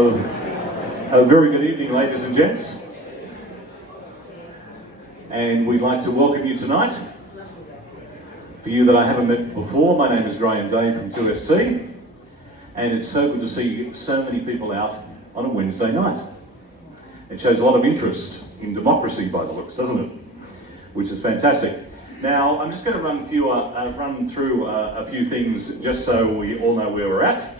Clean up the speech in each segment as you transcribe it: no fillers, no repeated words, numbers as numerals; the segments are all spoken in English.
A very good evening, ladies and gents. And we'd like to welcome you tonight. For you that I haven't met before, my name is Graeme from 2ST. And it's so good to see so many people out on a Wednesday night. It shows a lot of interest in democracy by the looks, doesn't it? Which is fantastic. Now, I'm just going to run through a few things just so we all know where we're at.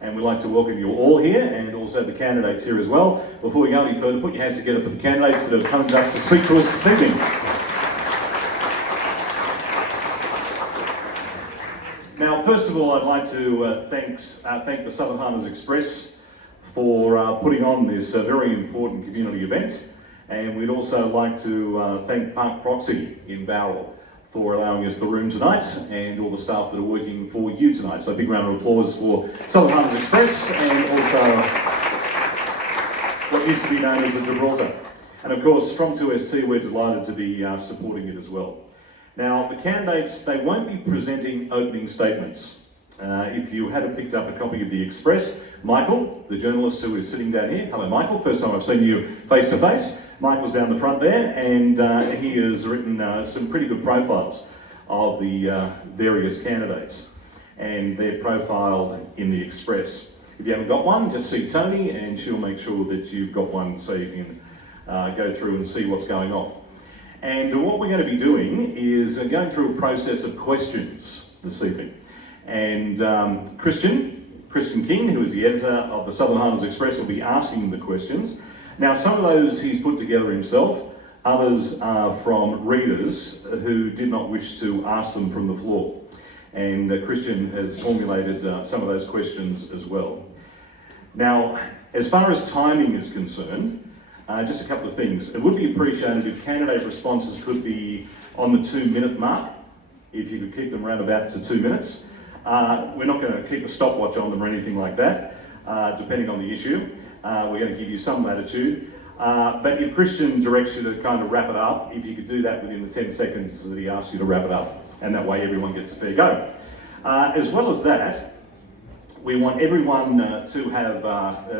And we'd like to welcome you all here and also the candidates here as well. Before we go any further, put your hands together for the candidates that have come up to speak to us this evening. Now, first of all, I'd like to thank the Southern Highlands Express for putting on this very important community event. And we'd also like to thank Park Proxy in Bowral for allowing us the room tonight and all the staff that are working for you tonight. So a big round of applause for Southern Highlands Express and also what used to be known as the Gibraltar. And of course, from 2ST, we're delighted to be supporting it as well. Now, the candidates, they won't be presenting opening statements. If you hadn't picked up a copy of the Express, Michael, the journalist who is sitting down here, hello Michael, first time I've seen you face to face. Michael's down the front there, and he has written some pretty good profiles of the various candidates, and they're profiled in the Express. If you haven't got one, just see Tony, and she'll make sure that you've got one so you can go through and see what's going on. And what we're going to be doing is going through a process of questions this evening. And Cristian King, who is the editor of the Southern Highlands Express, will be asking the questions. Now, some of those he's put together himself, others are from readers who did not wish to ask them from the floor. And Cristian has formulated some of those questions as well. Now, as far as timing is concerned, just a couple of things. It would be appreciated if candidate responses could be on the 2-minute mark, if you could keep them around about to 2 minutes. We're not going to keep a stopwatch on them or anything like that, depending on the issue. We're going to give you some latitude. But if Cristian directs you to kind of wrap it up, if you could do that within the 10 seconds that he asks you to wrap it up, and that way everyone gets a fair go. As well as that, we want everyone to have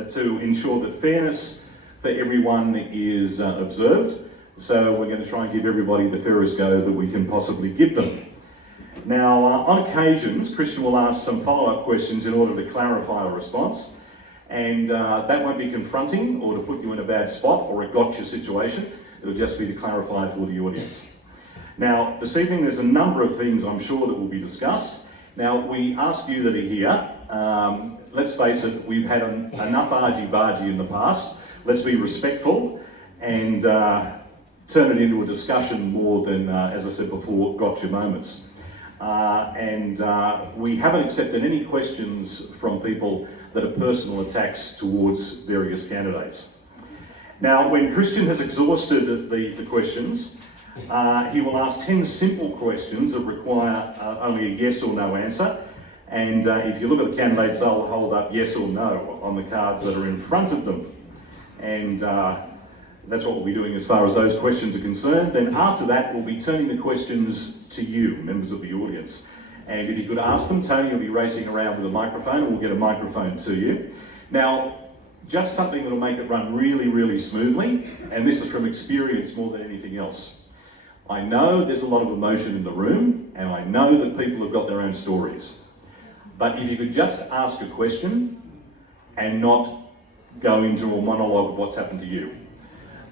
to ensure that fairness for everyone is observed. So we're going to try and give everybody the fairest go that we can possibly give them. Now, on occasions, Cristian will ask some follow-up questions in order to clarify a response, and that won't be confronting or to put you in a bad spot or a gotcha situation. It'll just be to clarify for the audience. Now, this evening there's a number of things I'm sure that will be discussed. Now, we ask you that are here, let's face it, we've had enough argy-bargy in the past. Let's be respectful and turn it into a discussion more than, as I said before, gotcha moments. We haven't accepted any questions from people that are personal attacks towards various candidates. Now, when Cristian has exhausted the questions, he will ask 10 simple questions that require only a yes or no answer. And if you look at the candidates, they'll hold up yes or no on the cards that are in front of them. And that's what we'll be doing as far as those questions are concerned. Then after that, we'll be turning the questions to you, members of the audience. And if you could ask them, Tony will be racing around with a microphone, and we'll get a microphone to you. Now, just something that'll make it run really, really smoothly, and this is from experience more than anything else. I know there's a lot of emotion in the room, and I know that people have got their own stories. But if you could just ask a question and not go into a monologue of what's happened to you.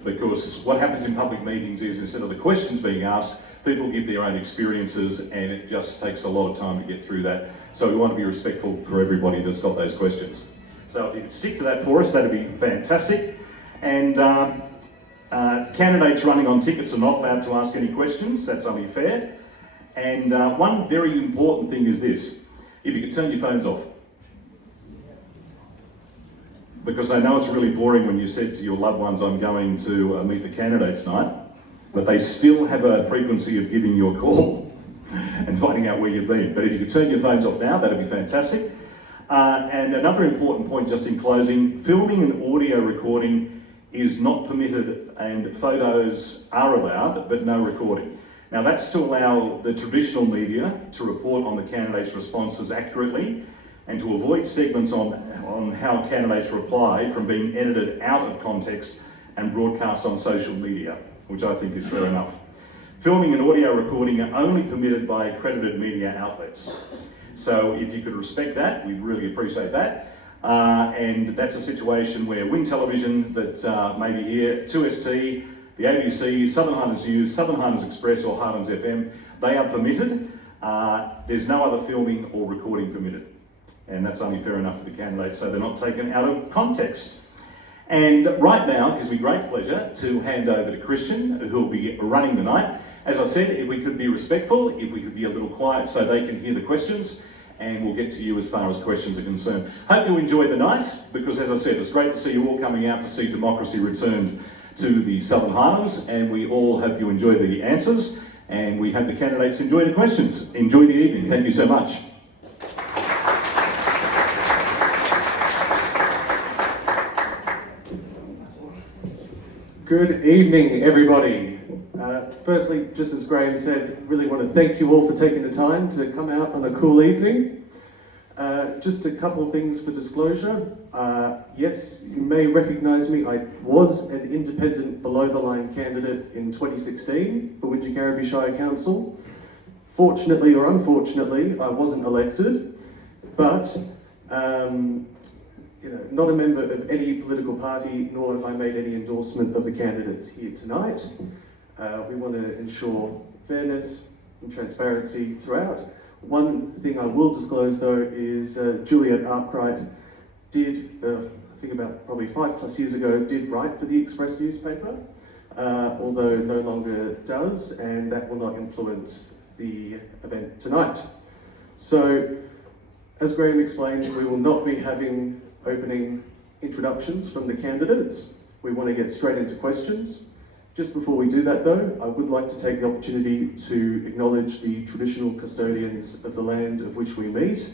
Because what happens in public meetings is instead of the questions being asked, people give their own experiences and it just takes a lot of time to get through that. So we want to be respectful for everybody that's got those questions. So if you could stick to that for us, that'd be fantastic. And candidates running on tickets are not allowed to ask any questions, that's only fair. And one very important thing is this, if you could turn your phones off. Because I know it's really boring when you said to your loved ones, I'm going to meet the candidates tonight, but they still have a frequency of giving you a call and finding out where you've been. But if you could turn your phones off now, that'd be fantastic. And another important point just in closing, filming and audio recording is not permitted and photos are allowed, but no recording. Now that's to allow the traditional media to report on the candidates' responses accurately and to avoid segments on how candidates reply from being edited out of context and broadcast on social media, which I think is fair enough. Filming and audio recording are only permitted by accredited media outlets. So if you could respect that, we'd really appreciate that. And that's a situation where Win Television, that may be here, 2ST, the ABC, Southern Highlands News, Southern Highlands Express or Highlands FM, they are permitted. There's no other filming or recording permitted. And that's only fair enough for the candidates, so they're not taken out of context. And right now, it gives me great pleasure to hand over to Cristian, who'll be running the night. As I said, if we could be respectful, if we could be a little quiet so they can hear the questions, and we'll get to you as far as questions are concerned. Hope you enjoy the night, because as I said, it's great to see you all coming out to see democracy returned to the Southern Highlands, and we all hope you enjoy the answers, and we hope the candidates enjoy the questions. Enjoy the evening. Thank you so much. Good evening, everybody. Firstly, just as Graeme said, really want to thank you all for taking the time to come out on a cool evening. Just a couple things for disclosure. Yes, you may recognise me. I was an independent below-the-line candidate in 2016 for Wingecarribee Shire Council. Fortunately or unfortunately, I wasn't elected, but not a member of any political party, nor have I made any endorsement of the candidates here tonight. We want to ensure fairness and transparency throughout. One thing I will disclose though is Juliet Arkwright did, I think about probably 5+ years ago, did write for the Express newspaper, although no longer does, and that will not influence the event tonight. So, as Graeme explained, we will not be having opening introductions from the candidates. We want to get straight into questions. Just before we do that though, I would like to take the opportunity to acknowledge the traditional custodians of the land of which we meet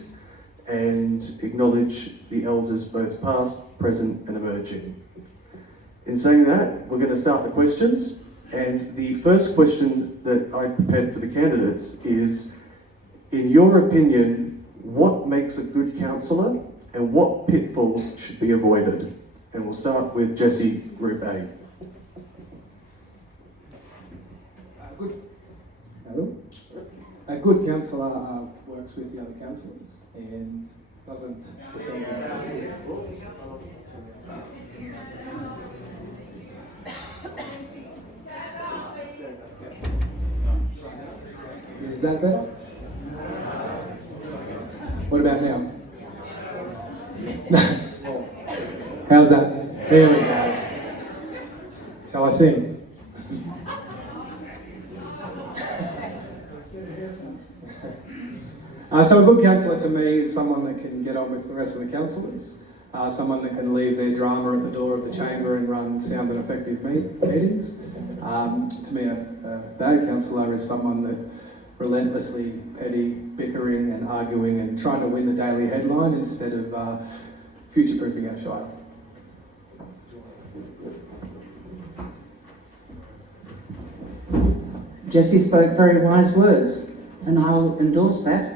and acknowledge the elders both past, present and emerging. In saying that, we're going to start the questions, and the first question that I prepared for the candidates is, in your opinion, what makes a good councillor and what pitfalls should be avoided? And we'll start with Jesse, Group A. A good councillor works with the other councillors and doesn't descend into... Is that better? What about now? How's that? There we go. Shall I sing? So a good councillor to me is someone that can get on with the rest of the councillors, someone that can leave their drama at the door of the chamber and run sound and effective meetings. To me, a bad councillor is someone that relentlessly petty, bickering and arguing and trying to win the daily headline instead of future-proofing our shire. Jesse spoke very wise words, and I'll endorse that.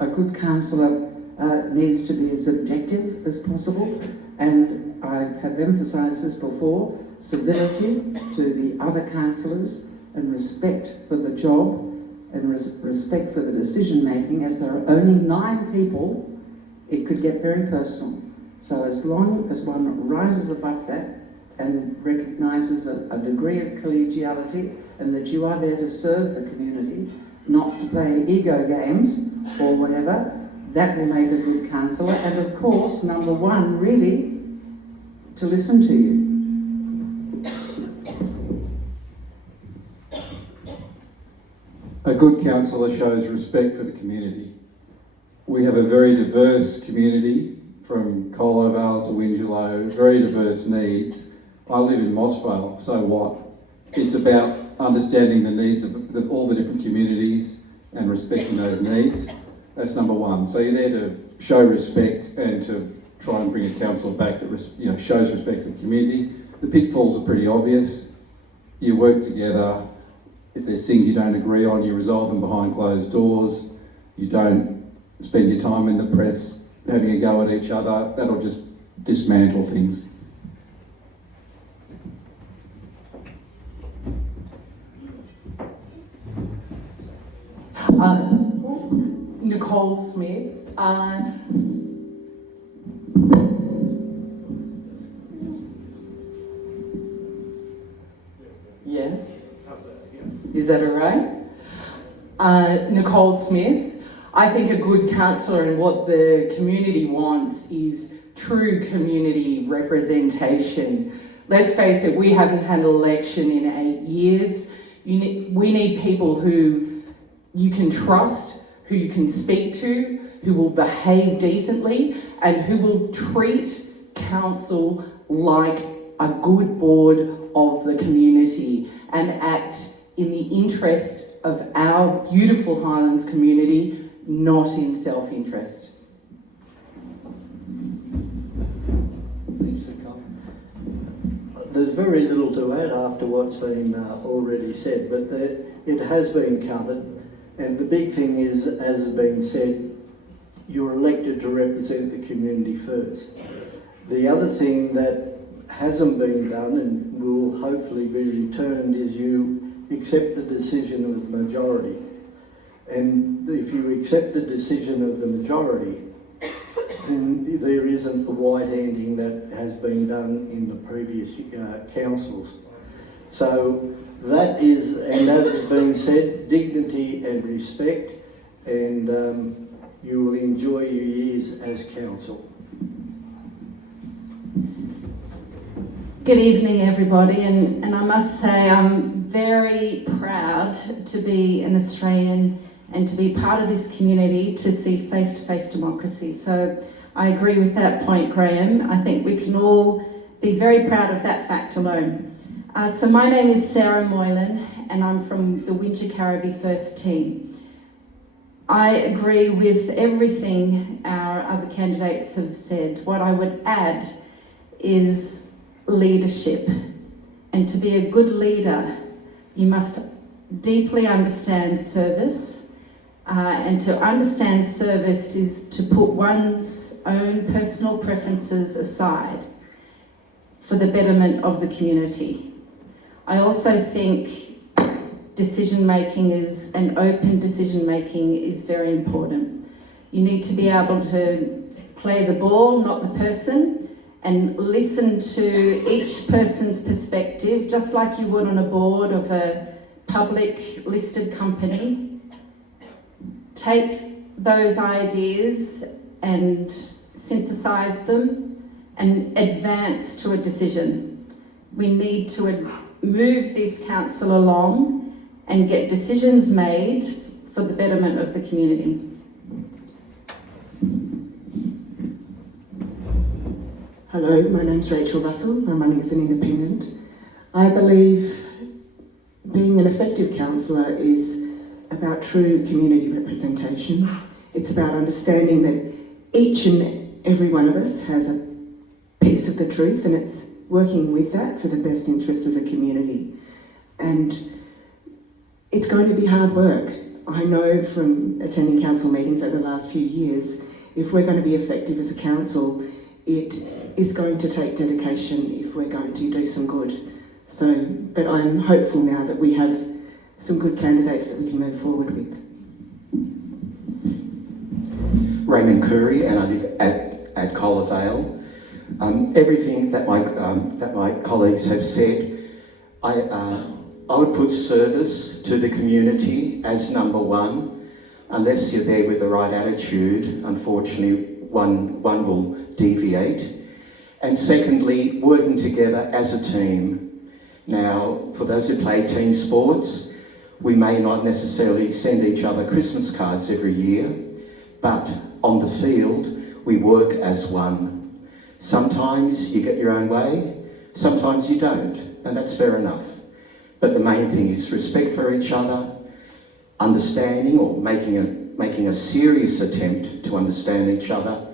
A good councillor needs to be as objective as possible, and I have emphasised this before, civility to the other councillors and respect for the job and respect for the decision making. As there are only 9 people, it could get very personal. So as long as one rises above that and recognises a degree of collegiality and that you are there to serve the community, not to play ego games or whatever, that will make a good councillor. And of course, number 1, really, to listen to you. A good councillor shows respect for the community. We have a very diverse community, from Colovale to Wingelow, very diverse needs. I live in Mossvale, so what? It's about understanding the needs of all the different communities and respecting those needs. That's number 1. So you're there to show respect and to try and bring a council back that shows respect to the community. The pitfalls are pretty obvious. You work together. If there's things you don't agree on, you resolve them behind closed doors. You don't spend your time in the press having a go at each other. That'll just dismantle things. Nicole Smith. Yeah. Is that all right? Nicole Smith. I think a good councillor and what the community wants is true community representation. Let's face it, we haven't had an election in 8 years. We need people who you can trust, who you can speak to, who will behave decently, and who will treat council like a good board of the community and act in the interest of our beautiful Highlands community, not in self-interest. Thanks, Nicole. There's very little to add after what's been already said, but it has been covered, and the big thing is, as has been said, you're elected to represent the community first. The other thing that hasn't been done and will hopefully be returned is you accept the decision of the majority. And if you accept the decision of the majority, then there isn't the white-handing that has been done in the previous councils. So that is, and as has been said, dignity and respect, and you will enjoy your years as council. Good evening, everybody, and I must say I'm very proud to be an Australian and to be part of this community to see face-to-face democracy. So I agree with that point, Graeme. I think we can all be very proud of that fact alone. So my name is Sara Moylan, and I'm from the Wingecarribee First Team. I agree with everything our other candidates have said. What I would add is leadership. And to be a good leader, you must deeply understand service. And to understand service is to put one's own personal preferences aside for the betterment of the community. I also think decision-making and open decision-making is very important. You need to be able to play the ball, not the person, and listen to each person's perspective, just like you would on a board of a public listed company. Take those ideas and synthesize them and advance to a decision. We need to move this council along and get decisions made for the betterment of the community. Hello, my name's Rachel Russell. I'm running as an independent. I believe being an effective councillor is about true community representation. It's about understanding that each and every one of us has a piece of the truth, and it's working with that for the best interests of the community. And it's going to be hard work. I know from attending council meetings over the last few years, if we're going to be effective as a council, it is going to take dedication if we're going to do some good. So, but I'm hopeful now that we have some good candidates that we can move forward with. Raymond Khoury, and I live at Colla Vale. Everything that my colleagues have said, I would put service to the community as number one. Unless you're there with the right attitude, unfortunately, one will deviate. And secondly, working together as a team. Now, for those who play team sports, we may not necessarily send each other Christmas cards every year, but on the field, we work as one. Sometimes you get your own way, sometimes you don't, and that's fair enough. But the main thing is respect for each other, understanding or making a serious attempt to understand each other,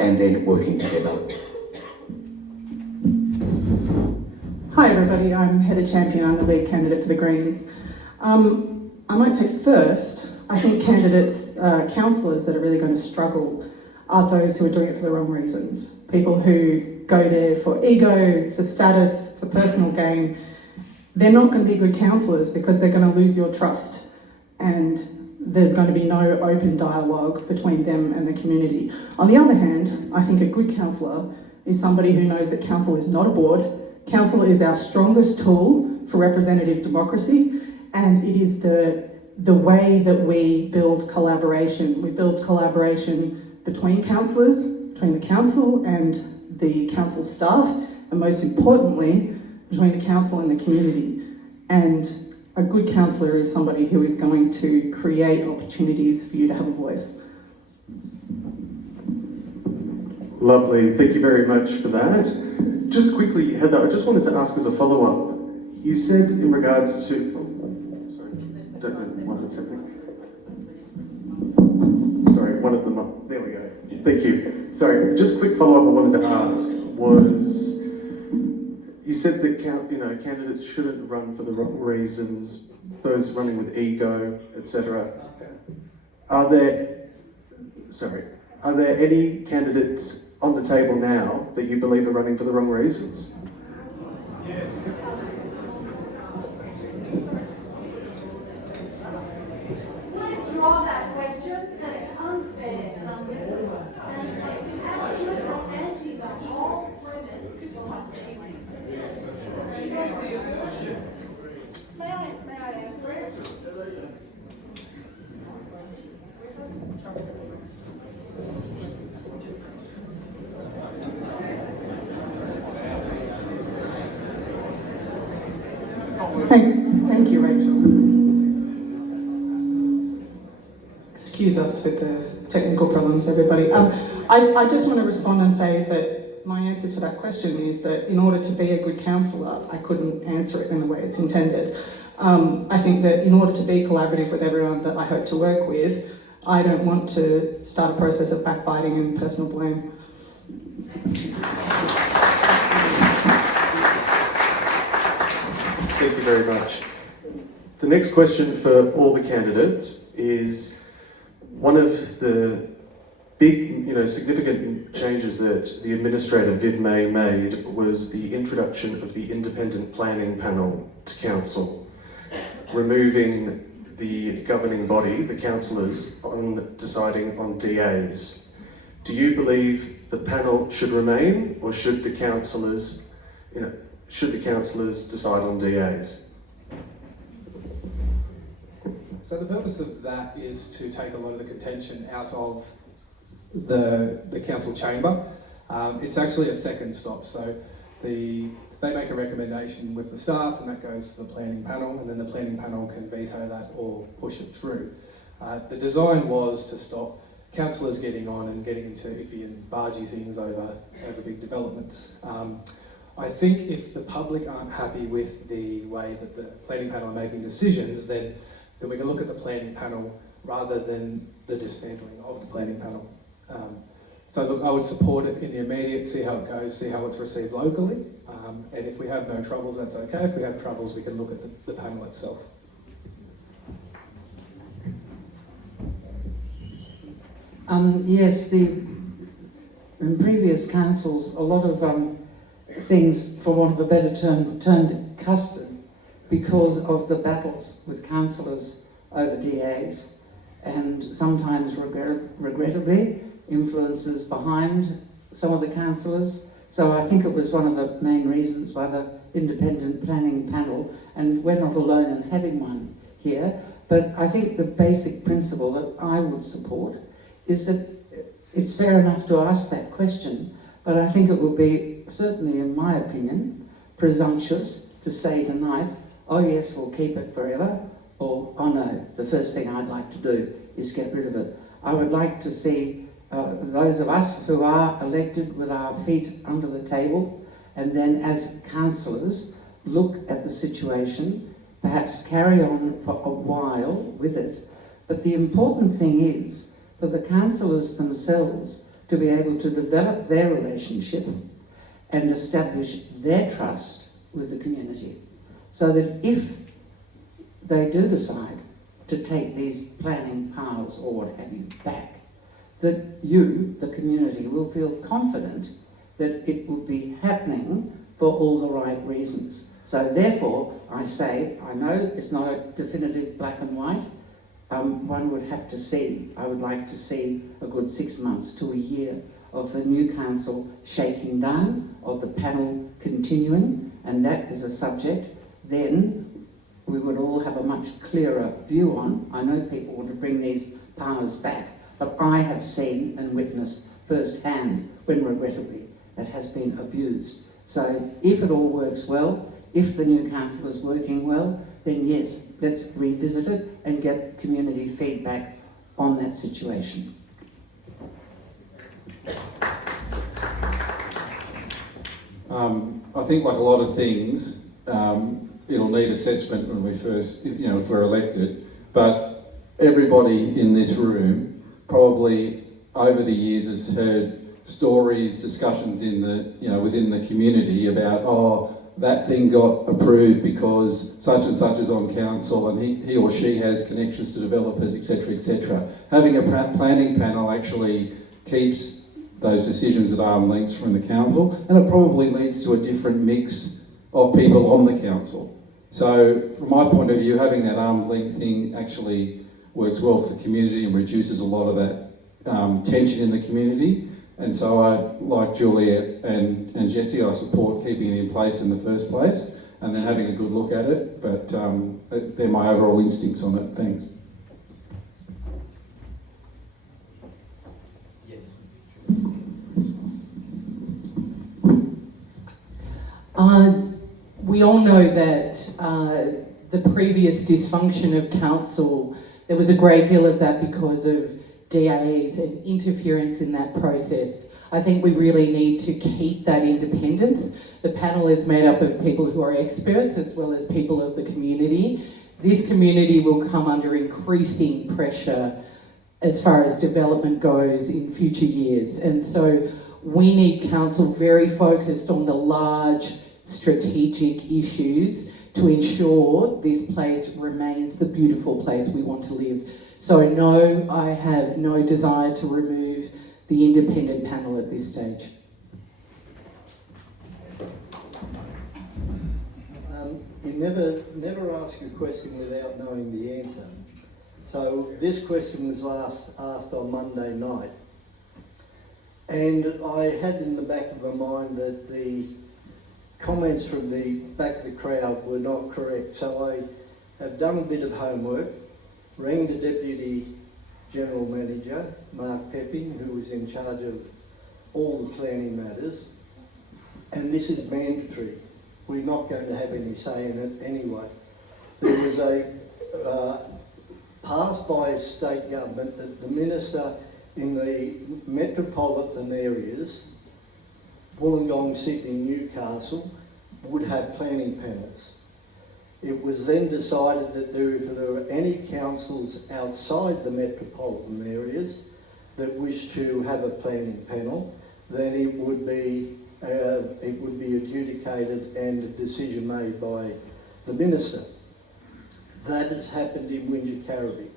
and then working together. Hi everybody, I'm Heather Champion. I'm the lead candidate for the Greens. I might say first, I think candidates, councillors that are really going to struggle are those who are doing it for the wrong reasons. People who go there for ego, for status, for personal gain. They're not going to be good counsellors because they're going to lose your trust, and there's going to be no open dialogue between them and the community. On the other hand, I think a good counsellor is somebody who knows that council is not a board. Council is our strongest tool for representative democracy, and it is the way that we build collaboration. We build collaboration between councillors, between the council and the council staff, and most importantly, between the council and the community. And a good counsellor is somebody who is going to create opportunities for you to have a voice. Lovely, thank you very much for that. Just quickly, Heather, I just wanted to ask as a follow-up. You said in regards to... sorry, don't know why that's happening. Sorry, one of them, there we go. Thank you. Sorry, just a quick follow-up I wanted to ask was, you said that candidates shouldn't run for the wrong reasons, those running with ego, etc. Are there any candidates on the table now that you believe are running for the wrong reasons? Yes. Withdraw that question, and it's unfair and unreasonable. And absolutely anti the whole premise of us. May I answer? Thank you, Rachel. Excuse us with the technical problems, everybody. I just want to respond and say that my answer to that question is that in order to be a good counsellor, I couldn't answer it in the way it's intended. I think that in order to be collaborative with everyone that I hope to work with, I don't want to start a process of backbiting and personal blame. Thank you very much. The next question for all the candidates is, one of the big, significant changes that the Administrator Viv May made was the introduction of the Independent Planning Panel to Council, removing the governing body, the councillors, on deciding on DAs. Do you believe the panel should remain, or should the councillors, decide on DAs? So the purpose of that is to take a lot of the contention out of the council chamber. It's actually a second stop, so they make a recommendation with the staff, and that goes to the planning panel, and then the planning panel can veto that or push it through. The design was to stop councillors getting on and getting into iffy and bargy things over big developments. I think if the public aren't happy with the way that the planning panel are making decisions, then we can look at the planning panel rather than the dismantling of the planning panel. So look, I would support it in the immediate, see how it goes, see how it's received locally, and if we have no troubles, that's okay. If we have troubles, we can look at the panel itself. Yes, in previous councils, a lot of things, for want of a better term, turned custard because of the battles with councillors over DAs, and sometimes regrettably influences behind some of the councillors. So I think it was one of the main reasons why the Independent Planning Panel, and we're not alone in having one here, but I think the basic principle that I would support is that it's fair enough to ask that question, but I think it would be, certainly in my opinion, presumptuous to say tonight, oh yes, we'll keep it forever, or oh no, the first thing I'd like to do is get rid of it. I would like to see those of us who are elected with our feet under the table, and then as councillors look at the situation, perhaps carry on for a while with it. But the important thing is for the councillors themselves to be able to develop their relationship and establish their trust with the community, so that if they do decide to take these planning powers or what have you back, that you, the community, will feel confident that it will be happening for all the right reasons. So therefore, I say, I know it's not a definitive black and white. One would have to see, I would like to see a good 6 months to a year of the new council shaking down, of the panel continuing, and that is a subject then we would all have a much clearer view on. I know people want to bring these powers back, but I have seen and witnessed firsthand when regrettably it has been abused. So if it all works well, if the new council is working well, then yes, let's revisit it and get community feedback on that situation. I think like a lot of things, it'll need assessment when we first, if we're elected, but everybody in this room probably over the years has heard stories, discussions in the, within the community about, oh, that thing got approved because such and such is on council and he or she has connections to developers, etc., etc. Having a planning panel actually keeps those decisions at arm's length from the council, and it probably leads to a different mix of people on the council. So from my point of view, having that arm's length thing actually works well for the community and reduces a lot of that tension in the community. And so I, like Juliet and Jessie, I support keeping it in place in the first place and then having a good look at it, but they're my overall instincts on it. Thanks. We all know that the previous dysfunction of council, there was a great deal of that because of DAs and interference in that process. I think we really need to keep that independence. The panel is made up of people who are experts as well as people of the community. This community will come under increasing pressure as far as development goes in future years. And so we need council very focused on the large strategic issues to ensure this place remains the beautiful place we want to live. So no, I have no desire to remove the independent panel at this stage. You never ask a question without knowing the answer. So this question was last asked on Monday night. And I had in the back of my mind that the comments from the back of the crowd were not correct. So I have done a bit of homework, rang the Deputy General Manager, Mark Pepping, who was in charge of all the planning matters, and this is mandatory. We're not going to have any say in it anyway. There was a passed by state government that the minister in the metropolitan areas, Wollongong, Sydney, Newcastle, would have planning panels. It was then decided that if there were any councils outside the metropolitan areas that wished to have a planning panel, then it would be adjudicated and a decision made by the minister. That has happened in Wingecarribee.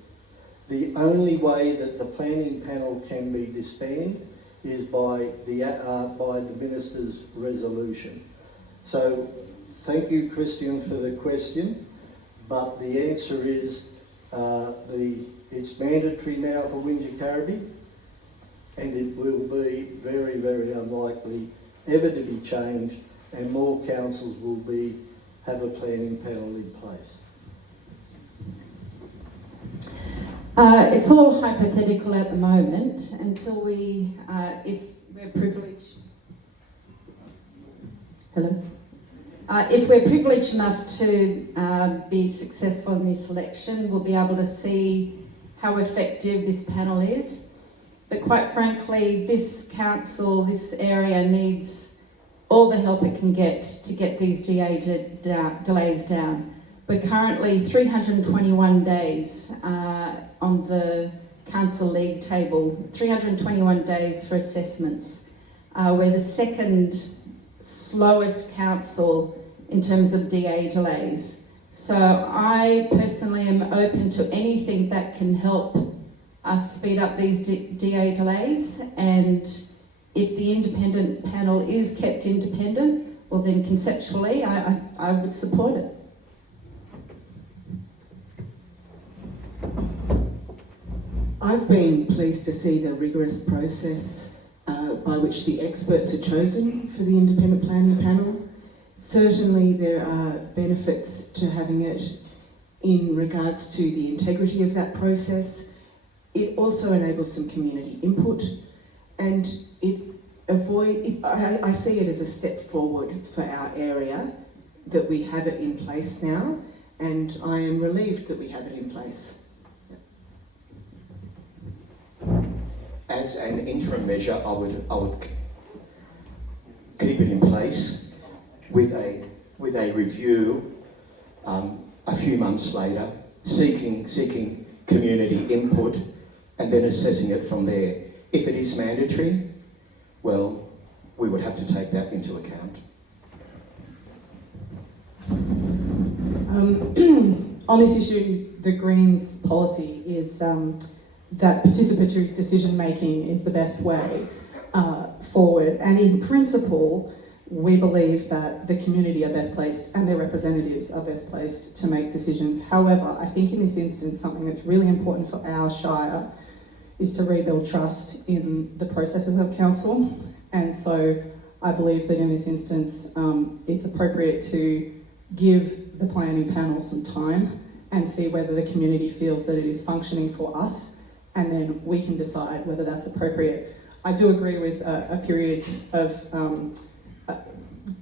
The only way that the planning panel can be disbanded is by the minister's resolution. So thank you, Cristian, for the question, but the answer is it's mandatory now for Wingecarribee, and it will be very, very unlikely ever to be changed, and more councils will have a planning panel in place. It's all hypothetical at the moment until we, if we're privileged. Hello? If we're privileged enough to be successful in this election, we'll be able to see how effective this panel is. But quite frankly, this council, this area needs all the help it can get to get these delays down. We're currently 321 days on the council league table, 321 days for assessments. We're the second slowest council in terms of DA delays. So I personally am open to anything that can help us speed up these DA delays, and if the independent panel is kept independent, well then conceptually I would support it. I've been pleased to see the rigorous process by which the experts are chosen for the independent planning panel. Certainly there are benefits to having it in regards to the integrity of that process. It also enables some community input, and I see it as a step forward for our area that we have it in place now, and I am relieved that we have it in place. As an interim measure, I would keep it in place with a review a few months later, seeking community input, and then assessing it from there. If it is mandatory, well, we would have to take that into account. On this issue, the Greens' policy is that participatory decision making is the best way forward, and in principle we believe that the community are best placed and their representatives are best placed to make decisions. However, I think in this instance something that's really important for our Shire is to rebuild trust in the processes of council, and so I believe that in this instance it's appropriate to give the planning panel some time and see whether the community feels that it is functioning for us, and then we can decide whether that's appropriate. I do agree with a period of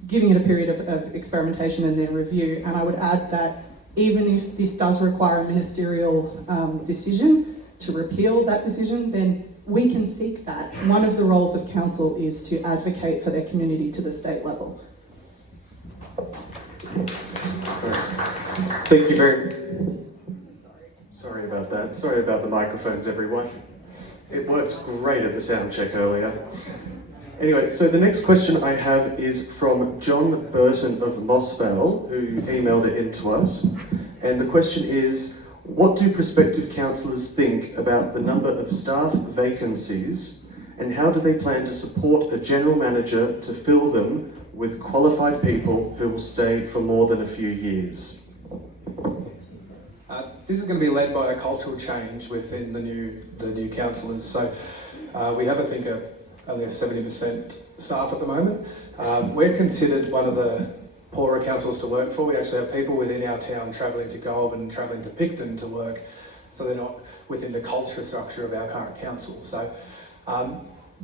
giving it a period of experimentation and then review, and I would add that even if this does require a ministerial decision to repeal that decision, then we can seek that. One of the roles of council is to advocate for their community to the state level. Thank you very much. Sorry about that. Sorry about the microphones, everyone. It worked great at the sound check earlier. Anyway, so the next question I have is from John Burton of Mossvale, who emailed it in to us. And the question is, what do prospective councillors think about the number of staff vacancies, and how do they plan to support a general manager to fill them with qualified people who will stay for more than a few years? This is going to be led by a cultural change within the new councillors. So we have, I think, only a 70% staff at the moment. We're considered one of the poorer councils to work for. We actually have people within our town travelling to Goulburn and travelling to Picton to work, so they're not within the culture structure of our current council. So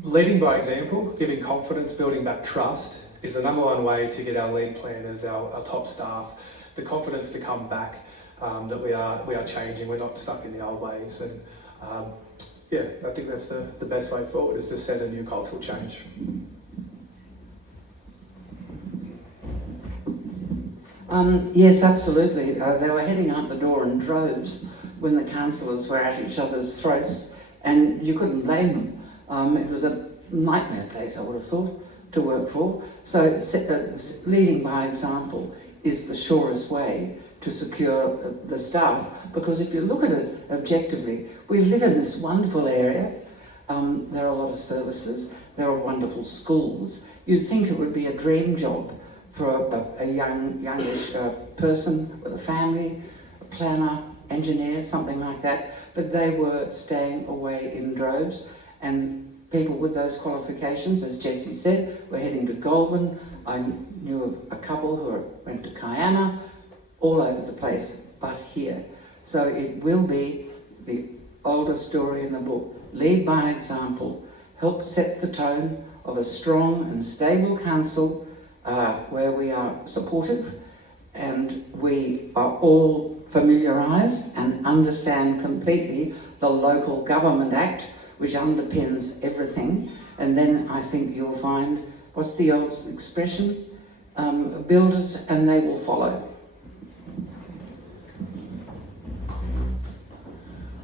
leading by example, giving confidence, building that trust is the number one way to get our lead planners, our top staff, the confidence to come back, that we are changing, we're not stuck in the old ways. And yeah, I think that's the best way forward, is to set a new cultural change. Yes, absolutely. They were heading out the door in droves when the councillors were at each other's throats, and you couldn't blame them. It was a nightmare place, I would have thought, to work for. So leading by example is the surest way to secure the staff, because if you look at it objectively, we live in this wonderful area. There are a lot of services, there are wonderful schools. You'd think it would be a dream job for a youngish person with a family, a planner, engineer, something like that, but they were staying away in droves, and people with those qualifications, as Jessie said, were heading to Goulburn. I knew a couple who went to Kiana, all over the place, but here. So it will be the older story in the book. Lead by example. Help set the tone of a strong and stable council where we are supportive and we are all familiarised and understand completely the Local Government Act, which underpins everything. And then I think you'll find, what's the old expression? Build it and they will follow.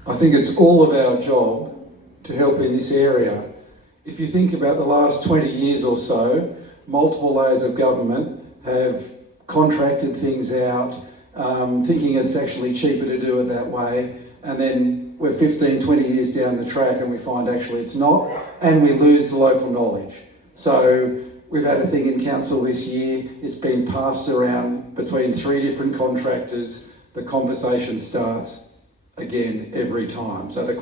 I think it's all of our job to help in this area. If you think about the last 20 years or so, multiple layers of government have contracted things out, thinking it's actually cheaper to do it that way, and then we're 15, 20 years down the track and we find actually it's not, and we lose the local knowledge. So we've had a thing in council this year, it's been passed around between 3 different contractors, the conversation starts again every time. So the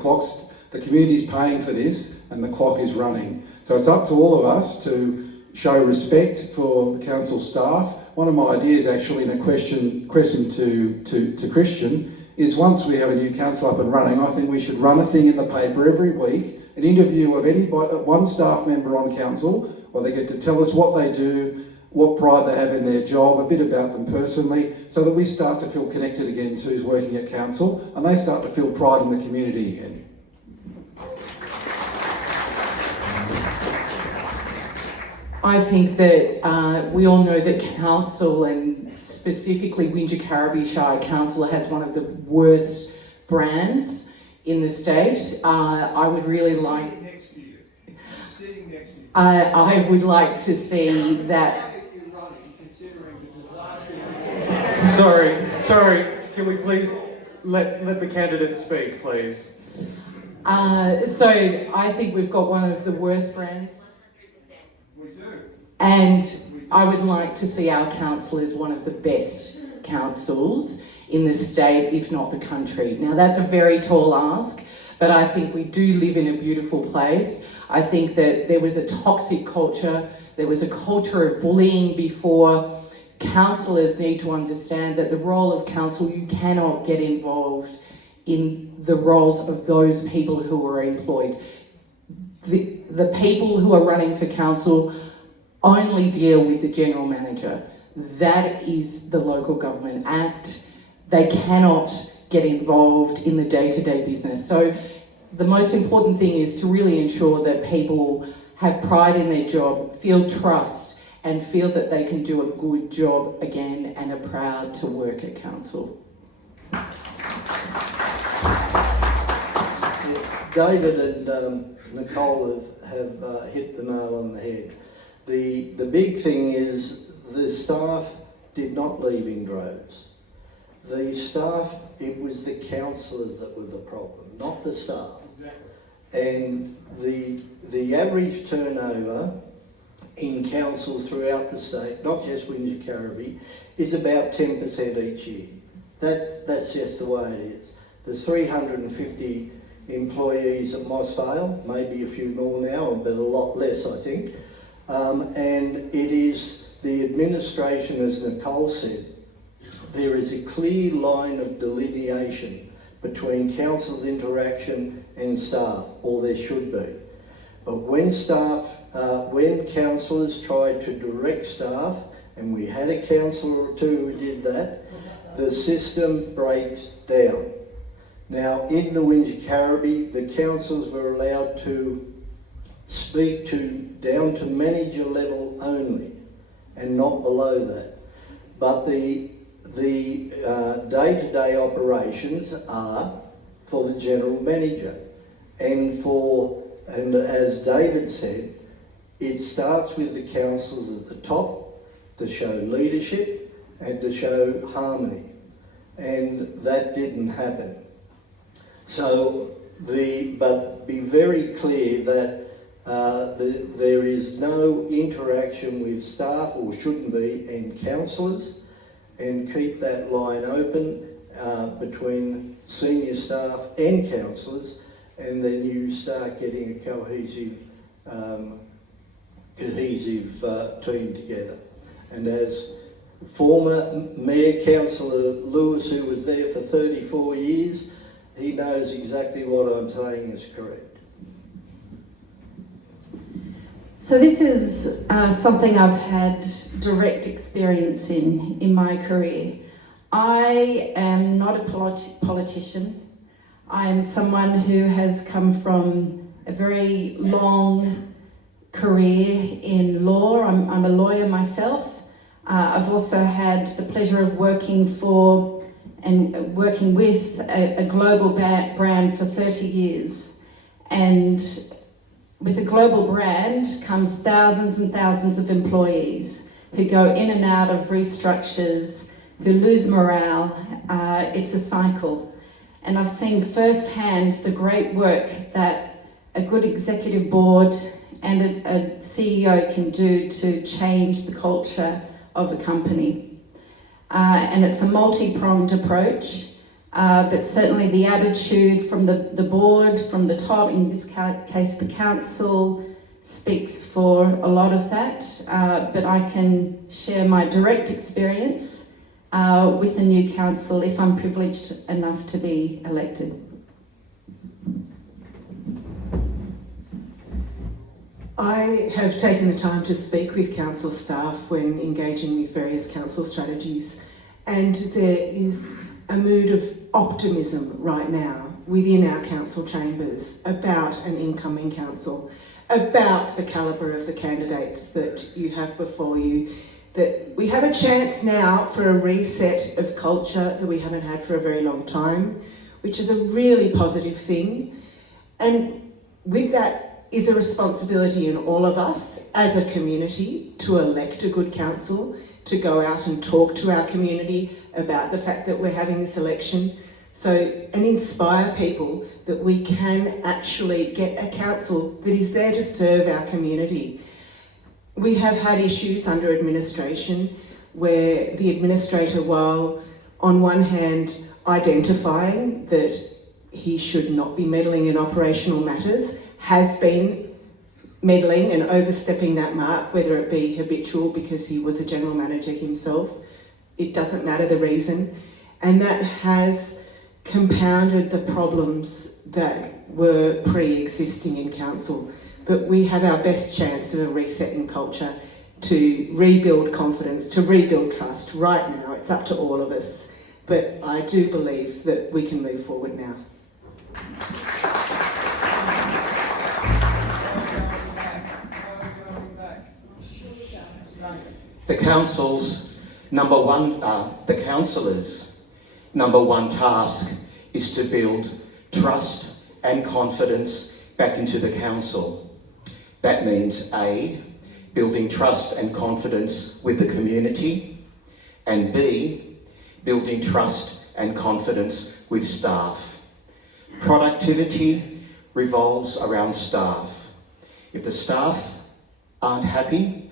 community's paying for this and the clock is running. So it's up to all of us to show respect for the council staff. One of my ideas actually in a question to Cristian is once we have a new council up and running, I think we should run a thing in the paper every week, an interview of one staff member on council, where they get to tell us what they do, what pride they have in their job, a bit about them personally, so that we start to feel connected again to who's working at council, and they start to feel pride in the community again. I think that we all know that council, and specifically Wingecarribee Shire Council, has one of the worst brands in the state. I would really like... I would like to see that... Sorry, can we please let the candidates speak, please? So I think we've got one of the worst brands. And I would like to see our council as one of the best councils in the state, if not the country. Now that's a very tall ask, but I think we do live in a beautiful place. I think that there was a toxic culture, there was a culture of bullying before. Councillors need to understand that the role of council, you cannot get involved in the roles of those people who are employed. The people who are running for council only deal with the general manager. That is the Local Government Act. They cannot get involved in the day-to-day business. So the most important thing is to really ensure that people have pride in their job, feel trust, and feel that they can do a good job again and are proud to work at council. David and Nicole have hit the nail on the head. The big thing is the staff did not leave in droves. The staff, it was the councillors that were the problem, not the staff. And the average turnover in councils throughout the state, not just Wingecarribee, is about 10% each year. That's just the way it is. There's 350 employees at Mossvale, maybe a few more now, but a lot less, I think. And it is the administration, as Nicole said, there is a clear line of delineation between council's interaction and staff, or there should be. But when councillors tried to direct staff, and we had a councillor or two who did that, the system breaks down. Now, in the Wingecarribee, the councillors were allowed to speak down to manager level only, and not below that. But the day-to-day operations are for the general manager, and as David said, it starts with the councillors at the top to show leadership and to show harmony, and that didn't happen. So but be very clear that there is no interaction with staff, or shouldn't be, and councillors, and keep that line open between senior staff and councillors, and then you start getting a cohesive team together. And as former Mayor Councillor Lewis, who was there for 34 years, he knows exactly what I'm saying is correct. So this is something I've had direct experience in my career. I am not a politician. I am someone who has come from a very long career in law. I'm a lawyer myself. I've also had the pleasure of working for and working with a global brand for 30 years. And with a global brand comes thousands and thousands of employees who go in and out of restructures, who lose morale. It's a cycle. and I've seen firsthand the great work that a good executive board and a CEO can do to change the culture of a company. And it's a multi-pronged approach, but certainly the attitude from the board, from the top, in this case the council, speaks for a lot of that. But I can share my direct experience with the new council if I'm privileged enough to be elected. I have taken the time to speak with council staff when engaging with various council strategies, and there is a mood of optimism right now within our council chambers about an incoming council, about the calibre of the candidates that you have before you, that we have a chance now for a reset of culture that we haven't had for a very long time, which is a really positive thing. And with that is a responsibility in all of us as a community to elect a good council, to go out and talk to our community about the fact that we're having this election, and inspire people that we can actually get a council that is there to serve our community. We have had issues under administration where the administrator, while on one hand identifying that he should not be meddling in operational matters, has been meddling and overstepping that mark, whether it be habitual because he was a general manager himself. It doesn't matter the reason. And that has compounded the problems that were pre-existing in council. But we have our best chance of a reset in culture to rebuild confidence, to rebuild trust. Right now, it's up to all of us. But I do believe that we can move forward now. The councillors' number one task is to build trust and confidence back into the council. That means A, building trust and confidence with the community, and B, building trust and confidence with staff. Productivity revolves around staff. If the staff aren't happy,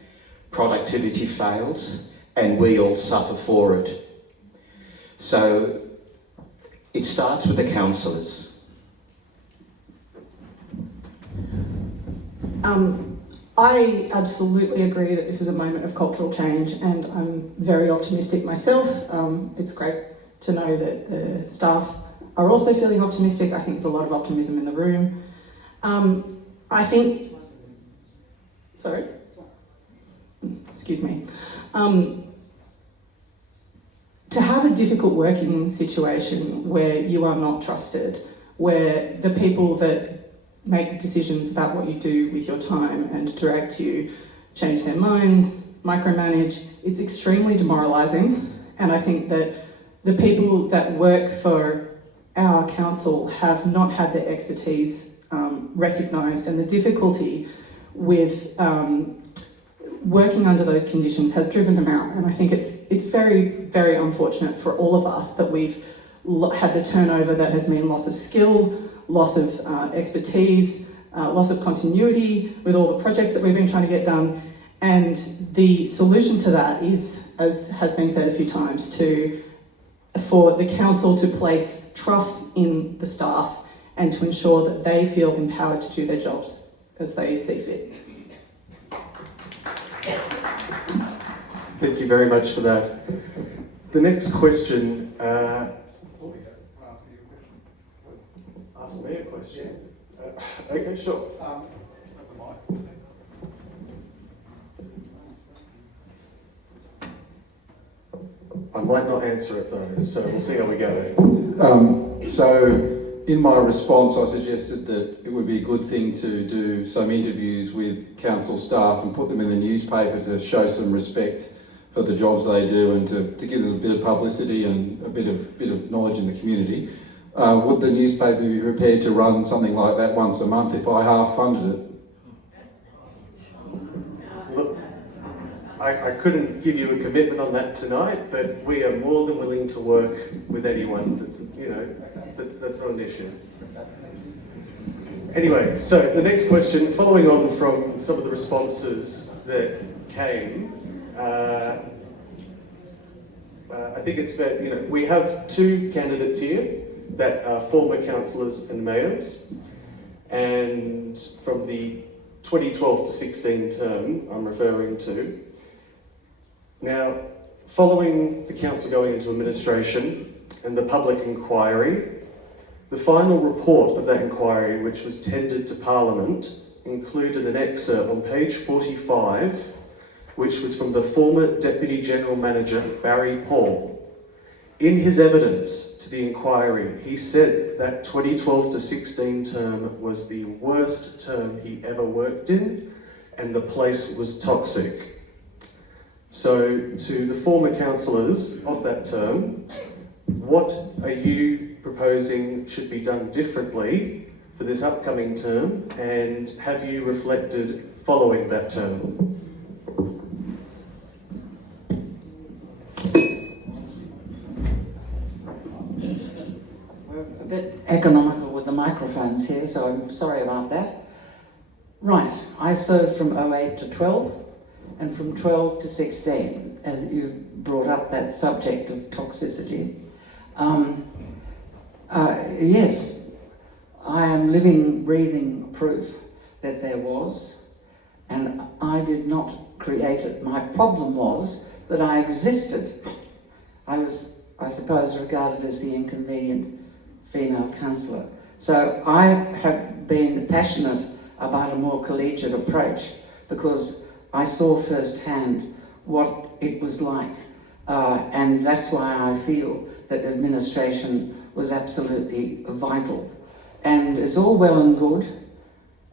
productivity fails, and we all suffer for it. So it starts with the councillors. I absolutely agree that this is a moment of cultural change, and I'm very optimistic myself. It's great to know that the staff are also feeling optimistic. I think there's a lot of optimism in the room. Excuse me. To have a difficult working situation where you are not trusted, where the people that make the decisions about what you do with your time and direct you change their minds, micromanage, it's extremely demoralising. And I think that the people that work for our council have not had their expertise recognised, and the difficulty with working under those conditions has driven them out. And I think it's very, very unfortunate for all of us that we've had the turnover that has meant loss of skill, loss of expertise, loss of continuity with all the projects that we've been trying to get done. And the solution to that is, as has been said a few times, for the council to place trust in the staff and to ensure that they feel empowered to do their jobs as they see fit. Thank you very much for that. The next question. Ask me a question. Okay, sure. I might not answer it though, so we'll see how we go. So in my response, I suggested that it would be a good thing to do some interviews with council staff and put them in the newspaper to show some respect for the jobs they do and to give them a bit of publicity and a bit of knowledge in the community. Would the newspaper be prepared to run something like that once a month if I half-funded it? Look, I couldn't give you a commitment on that tonight, but we are more than willing to work with anyone that's, that's not an issue. Anyway, so the next question, following on from some of the responses that came, I think it's fair, we have two candidates here that are former councillors and mayors, and from the 2012 to 16 term I'm referring to. Now, following the council going into administration and the public inquiry, the final report of that inquiry, which was tendered to Parliament, included an excerpt on page 45, which was from the former Deputy General Manager, Barry Paul. In his evidence to the inquiry, he said that 2012 to 16 term was the worst term he ever worked in, and the place was toxic. So, to the former councillors of that term, what are you proposing should be done differently for this upcoming term, and have you reflected following that term? We're a bit economical with the microphones here, so I'm sorry about that. Right, I served from 08 to 12 and from 12 to 16, as you brought up that subject of toxicity. Yes, I am living, breathing proof that there was, and I did not create it. My problem was that I existed. I was, I suppose, regarded as the inconvenient female councillor. So I have been passionate about a more collegiate approach because I saw firsthand what it was like, and that's why I feel that administration was absolutely vital. And it's all well and good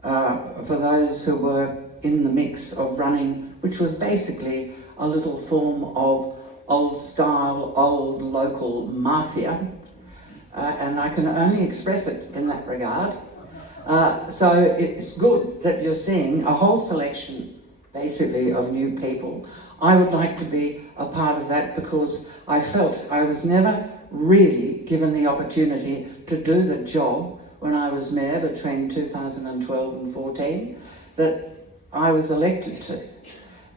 for those who were in the mix of running, which was basically a little form of old style, old local mafia, and I can only express it in that regard. So it's good that you're seeing a whole selection basically of new people. I would like to be a part of that because I felt I was never really given the opportunity to do the job when I was mayor between 2012 and 14 that I was elected to.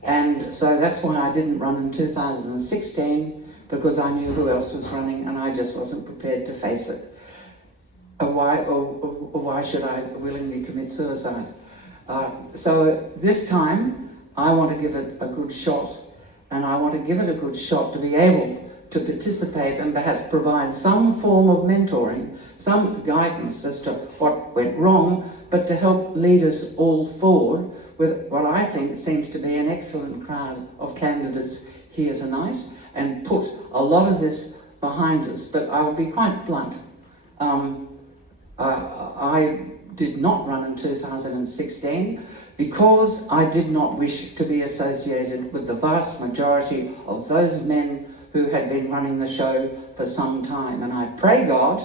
And so that's why I didn't run in 2016, because I knew who else was running and I just wasn't prepared to face it. Why should I willingly commit suicide? So this time I want to give it a good shot, and I want to give it a good shot to be able to participate and perhaps provide some form of mentoring, some guidance as to what went wrong, but to help lead us all forward with what I think seems to be an excellent crowd of candidates here tonight, and put a lot of this behind us. But I'll be quite blunt. I did not run in 2016 because I did not wish to be associated with the vast majority of those men who had been running the show for some time. And I pray God,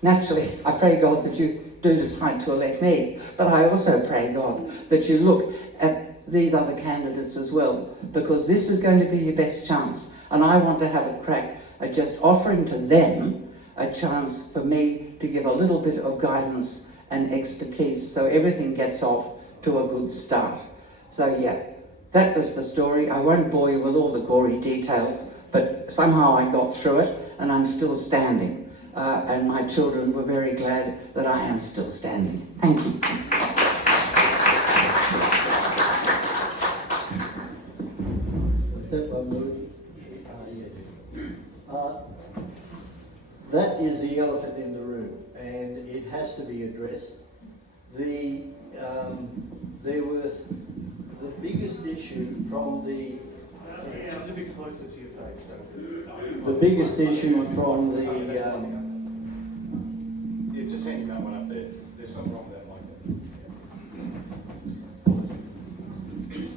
naturally, I pray God that you do decide to elect me, but I also pray God that you look at these other candidates as well, because this is going to be your best chance. And I want to have a crack at just offering to them a chance for me to give a little bit of guidance and expertise so everything gets off to a good start. So yeah, that was the story. I won't bore you with all the gory details, but somehow I got through it and I'm still standing. And my children were very glad that I am still standing. Thank you. That is the elephant in the room, and it has to be addressed. There was the biggest issue from the... Just a bit closer to your face, Duncan. The biggest issue from the... Yeah, just hang that one up there. There's something wrong with that mic.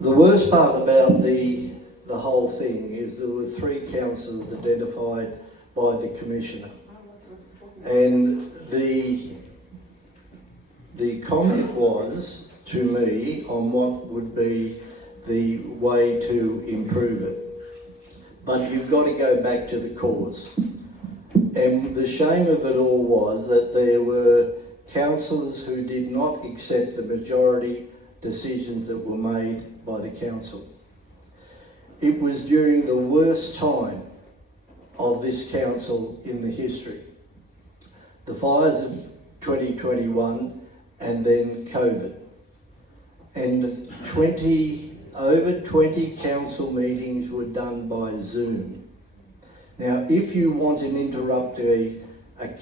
The worst part about the whole thing is there were 3 councillors identified by the Commissioner. And the comment was to me on what would be the way to improve it. But you've got to go back to the cause. And the shame of it all was that there were councillors who did not accept the majority decisions that were made by the council. It was during the worst time of this council in the history. The fires of 2021 and then COVID. And over 20 council meetings were done by Zoom. Now, if you want to interrupt a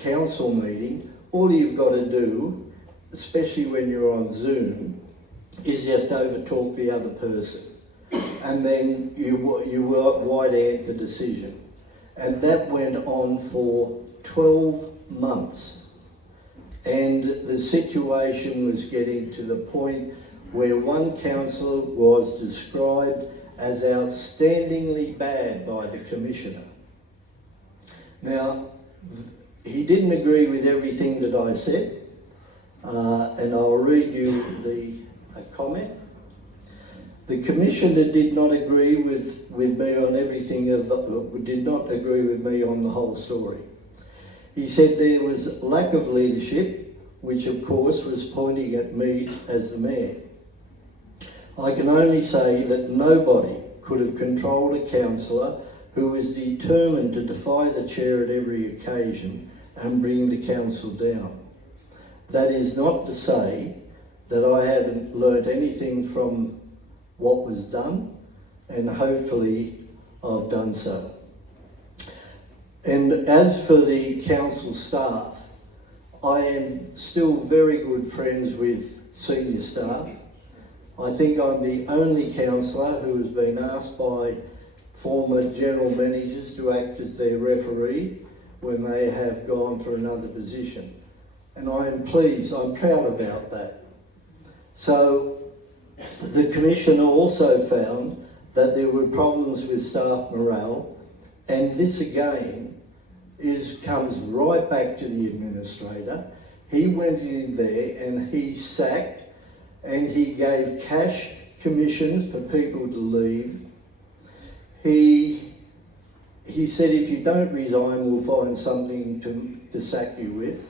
council meeting, all you've got to do, especially when you're on Zoom, is just overtalk the other person. And then you white ant the decision. And that went on for 12 months. And the situation was getting to the point where one councillor was described as outstandingly bad by the commissioner. Now, he didn't agree with everything that I said, and I'll read you a comment. The commissioner did not agree with me on everything, did not agree with me on the whole story. He said there was lack of leadership, which of course was pointing at me as the mayor. I can only say that nobody could have controlled a councillor who was determined to defy the chair at every occasion and bring the council down. That is not to say that I haven't learnt anything from what was done, and hopefully I've done so. And as for the council staff, I am still very good friends with senior staff. I think I'm the only councillor who has been asked by former general managers to act as their referee when they have gone for another position. And I am pleased, I'm proud about that. So the Commissioner also found that there were problems with staff morale, and this again comes right back to the administrator. He went in there and he sacked and he gave cash commissions for people to leave. He said, if you don't resign, we'll find something to sack you with.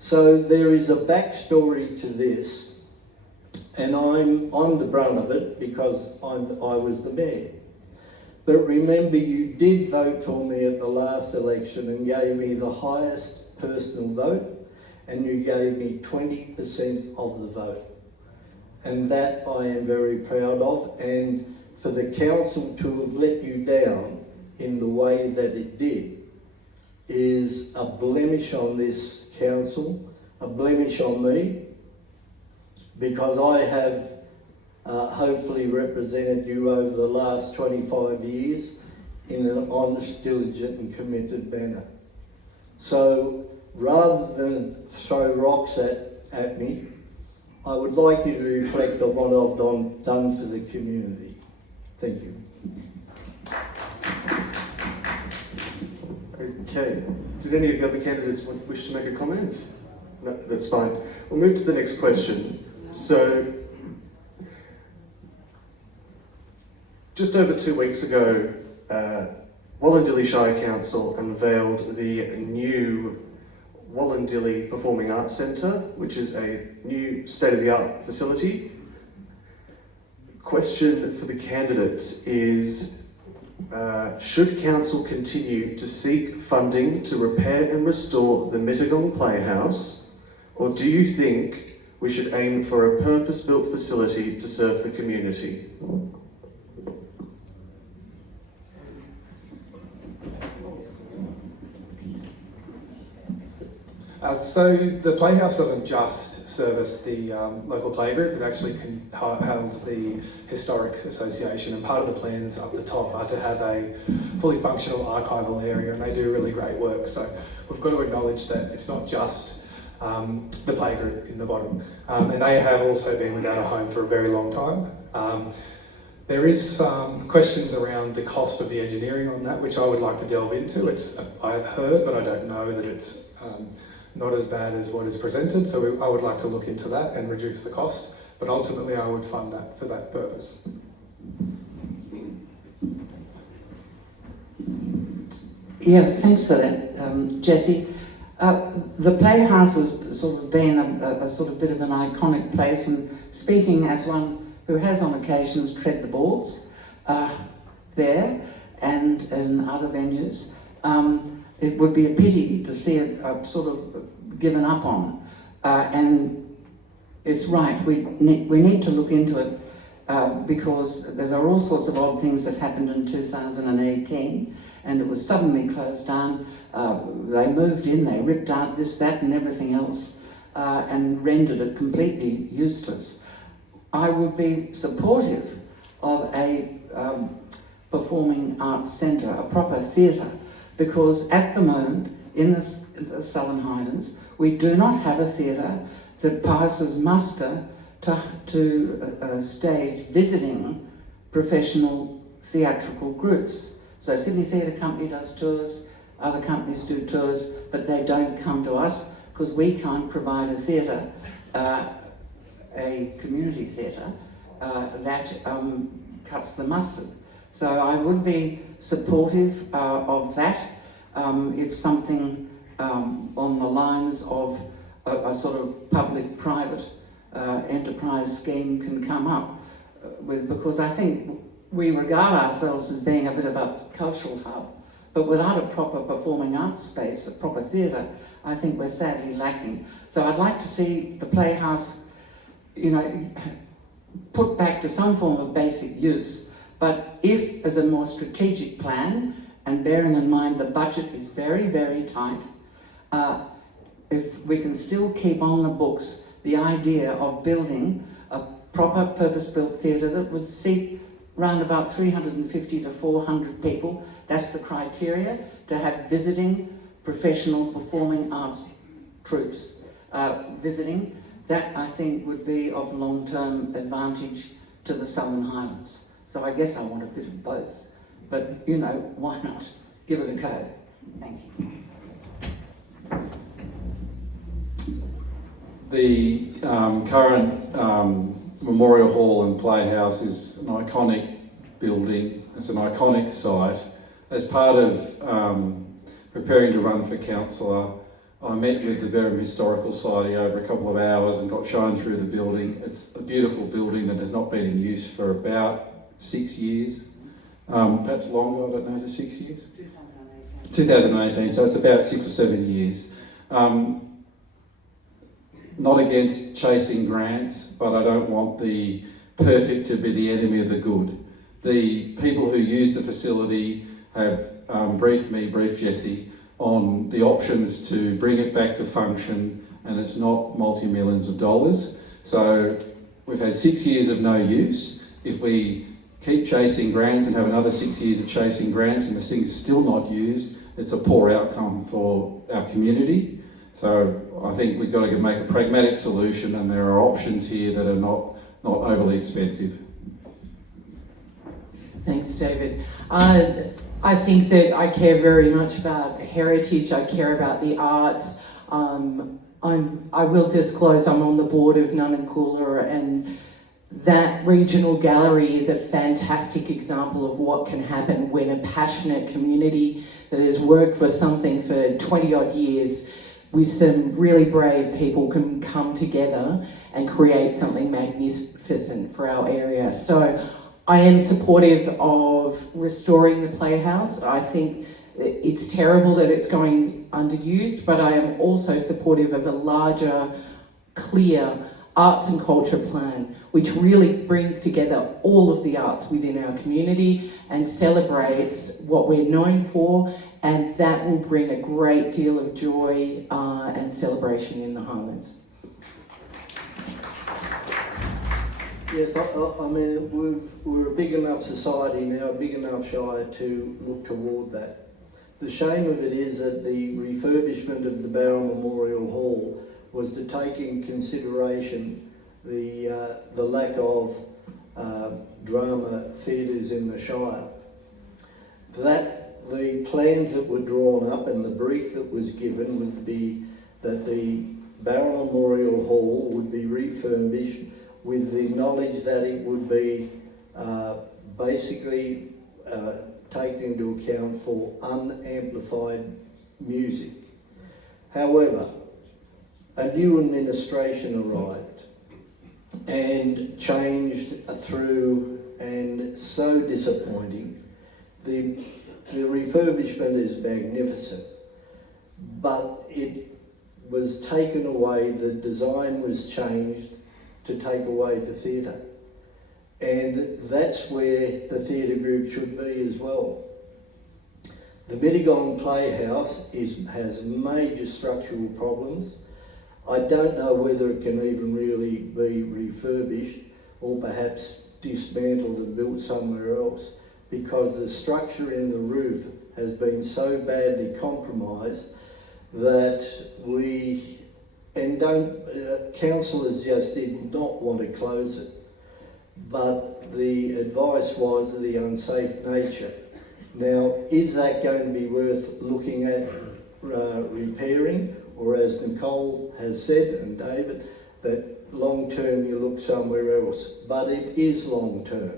So there is a backstory to this, and I'm the brunt of it because I was the mayor. But remember, you did vote for me at the last election and gave me the highest personal vote, and you gave me 20% of the vote. And that I am very proud of, and for the council to have let you down in the way that it did is a blemish on this council, a blemish on me, because I have hopefully represented you over the last 25 years in an honest, diligent and committed manner. So rather than throw rocks at me, I would like you to reflect on what I've done for the community. Thank you. Okay. Did any of the other candidates wish to make a comment? No, that's fine. We'll move to the next question. So, just over 2 weeks ago, Wingecarribee Shire Council unveiled the new Wingecarribee Performing Arts Centre, which is a new state-of-the-art facility. Question for the candidates is, should Council continue to seek funding to repair and restore the Mittagong Playhouse, or do you think we should aim for a purpose-built facility to serve the community? So the Playhouse doesn't just service the local playgroup, it actually house the Historic Association, and part of the plans up the top are to have a fully functional archival area, and they do really great work. So we've got to acknowledge that it's not just the playgroup in the bottom, and they have also been without a home for a very long time. There is some questions around the cost of the engineering on that, which I would like to delve into. I've heard, but I don't know that it's not as bad as what is presented, so I would like to look into that and reduce the cost, but ultimately I would fund that for that purpose. Yeah, thanks for that. Jessie. The Playhouse has sort of been a sort of bit of an iconic place, and speaking as one who has on occasions tread the boards there and in other venues, it would be a pity to see it sort of given up on. And it's right, we need to look into it because there are all sorts of odd things that happened in 2018, and it was suddenly closed down. They moved in, they ripped out this, that and everything else and rendered it completely useless. I would be supportive of a performing arts centre, a proper theatre, because at the moment in the Southern Highlands we do not have a theatre that passes muster to stage visiting professional theatrical groups. So Sydney Theatre Company does tours, other companies do tours, but they don't come to us because we can't provide a theatre, a community theatre, that cuts the mustard. So I would be supportive of that if something on the lines of a sort of public-private enterprise scheme can come up with, because I think we regard ourselves as being a bit of a cultural hub, but without a proper performing arts space, a proper theatre, I think we're sadly lacking. So I'd like to see the Playhouse, you know, put back to some form of basic use, but if as a more strategic plan, and bearing in mind the budget is very, very tight, if we can still keep on the books the idea of building a proper purpose-built theatre that would seat around about 350 to 400 people, that's the criteria, to have visiting professional performing arts troupes visiting, that I think would be of long-term advantage to the Southern Highlands. So I guess I want a bit of both, but you know, why not? Give it a go. Thank you. The current Memorial Hall and Playhouse is an iconic building. It's an iconic site. As part of preparing to run for councillor, I met with the Gair Historical Society over a couple of hours and got shown through the building. It's a beautiful building that has not been in use for about 6 years, perhaps longer, I don't know, is it 6 years? 2018, so it's about 6 or 7 years. Not against chasing grants, but I don't want the perfect to be the enemy of the good. The people who use the facility have briefed Jessie on the options to bring it back to function, and it's not multi-millions of dollars. So we've had 6 years of no use. If we keep chasing grants and have another 6 years of chasing grants and this thing's still not used, it's a poor outcome for our community. So I think we've got to make a pragmatic solution, and there are options here that are not overly expensive. Thanks, David. I think that I care very much about heritage. I care about the arts. I will disclose I'm on the board of Nunacoolera, and that regional gallery is a fantastic example of what can happen when a passionate community that has worked for something for 20 odd years with some really brave people can come together and create something magnificent for our area. So I am supportive of restoring the Playhouse. I think it's terrible that it's going underused, but I am also supportive of a larger, clear arts and culture plan, which really brings together all of the arts within our community and celebrates what we're known for, and that will bring a great deal of joy and celebration in the Highlands. Yes, I mean, we're a big enough society now, a big enough Shire to look toward that. The shame of it is that the refurbishment of the Barrow Memorial Hall was to take in consideration the lack of drama theatres in the Shire. That the plans that were drawn up and the brief that was given would be that the Barrow Memorial Hall would be refurbished with the knowledge that it would be basically taken into account for unamplified music. However, a new administration arrived and changed through, and so disappointing. The refurbishment is magnificent, but it was taken away, the design was changed to take away the theatre. And that's where the theatre group should be as well. The Mittagong Playhouse has major structural problems. I don't know whether it can even really be refurbished or perhaps dismantled and built somewhere else, because the structure in the roof has been so badly compromised that councillors just did not want to close it. But the advice was the unsafe nature. Now, is that going to be worth looking at repairing, or as Nicole has said, and David, that long term you look somewhere else? But it is long term.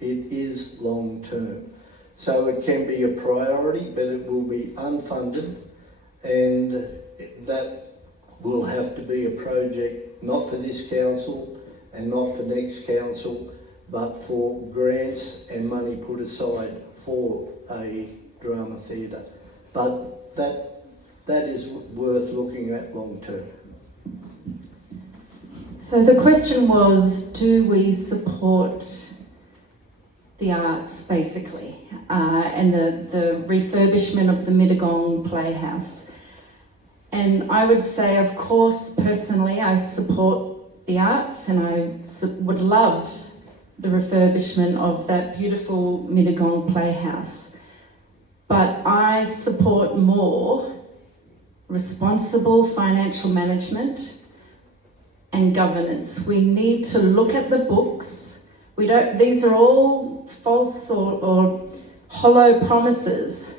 It is long term. So it can be a priority, but it will be unfunded, and that will have to be a project not for this council and not for next council, but for grants and money put aside for a drama theatre. But that is worth looking at long term. So the question was, do we support the arts, basically, and the refurbishment of the Mittagong Playhouse? And I would say, of course, personally, I support the arts, and I would love the refurbishment of that beautiful Mittagong Playhouse. But I support more responsible financial management and governance. We need to look at the books. These are all false or hollow promises.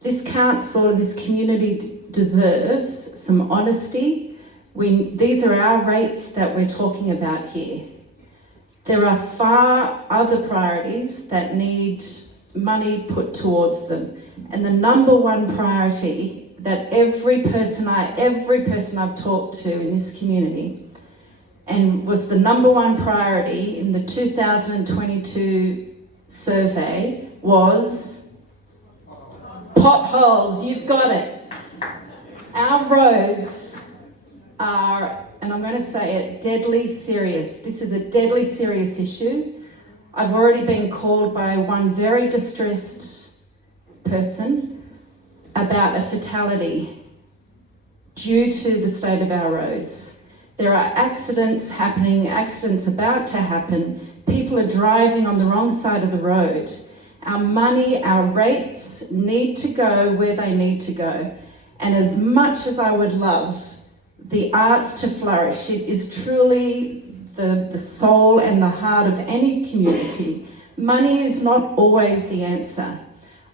This council, this community deserves some honesty. These are our rates that we're talking about here. There are far other priorities that need money put towards them. And the number one priority that every person I've talked to in this community, and was the number one priority in the 2022 survey, was potholes. You've got it. Our roads are, and I'm going to say it, deadly serious. This is a deadly serious issue. I've already been called by one very distressed person about a fatality due to the state of our roads. There are accidents happening, accidents about to happen. People are driving on the wrong side of the road. Our money, our rates need to go where they need to go. And as much as I would love the arts to flourish, it is truly the soul and the heart of any community. Money is not always the answer.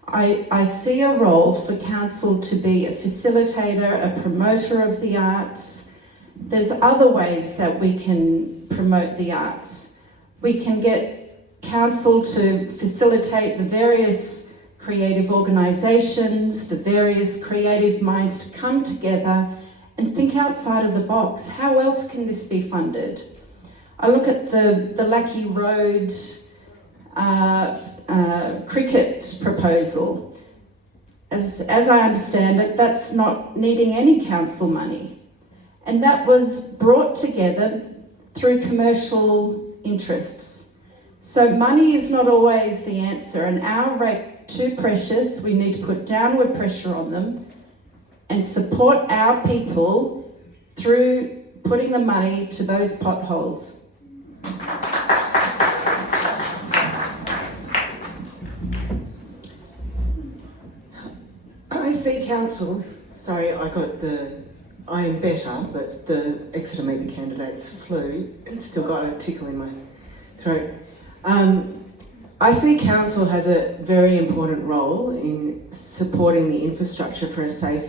I see a role for council to be a facilitator, a promoter of the arts. There's other ways that we can promote the arts. We can get council to facilitate the various creative organisations, the various creative minds to come together and think outside of the box. How else can this be funded? I look at the Lackey Road cricket proposal. As I understand it, that's not needing any council money. And that was brought together through commercial interests. So money is not always the answer, and our rate too precious. We need to put downward pressure on them and support our people through putting the money to those potholes. I see council, sorry, I am better, but the Exeter Meet the Candidates flu, it's still got a tickle in my throat. I see council has a very important role in supporting the infrastructure for a safe,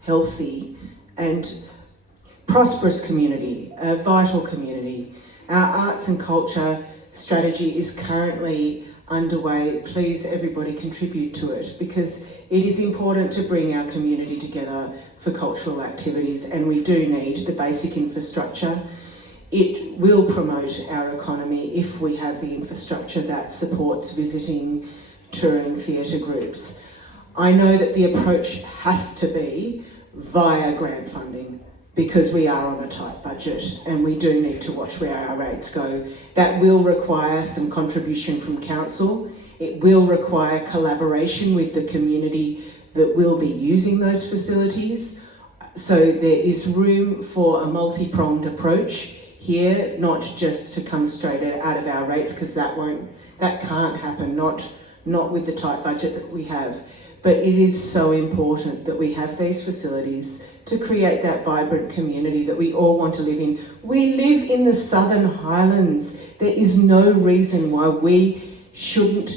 healthy and prosperous community, a vital community. Our arts and culture strategy is currently underway, please everybody contribute to it, because it is important to bring our community together for cultural activities, and we do need the basic infrastructure. It will promote our economy if we have the infrastructure that supports visiting, touring theatre groups. I know that the approach has to be via grant funding, because we are on a tight budget and we do need to watch where our rates go. That will require some contribution from council. It will require collaboration with the community that will be using those facilities. So there is room for a multi-pronged approach here, not just to come straight out of our rates, because that can't happen, not with the tight budget that we have. But it is so important that we have these facilities to create that vibrant community that we all want to live in. We live in the Southern Highlands. There is no reason why we shouldn't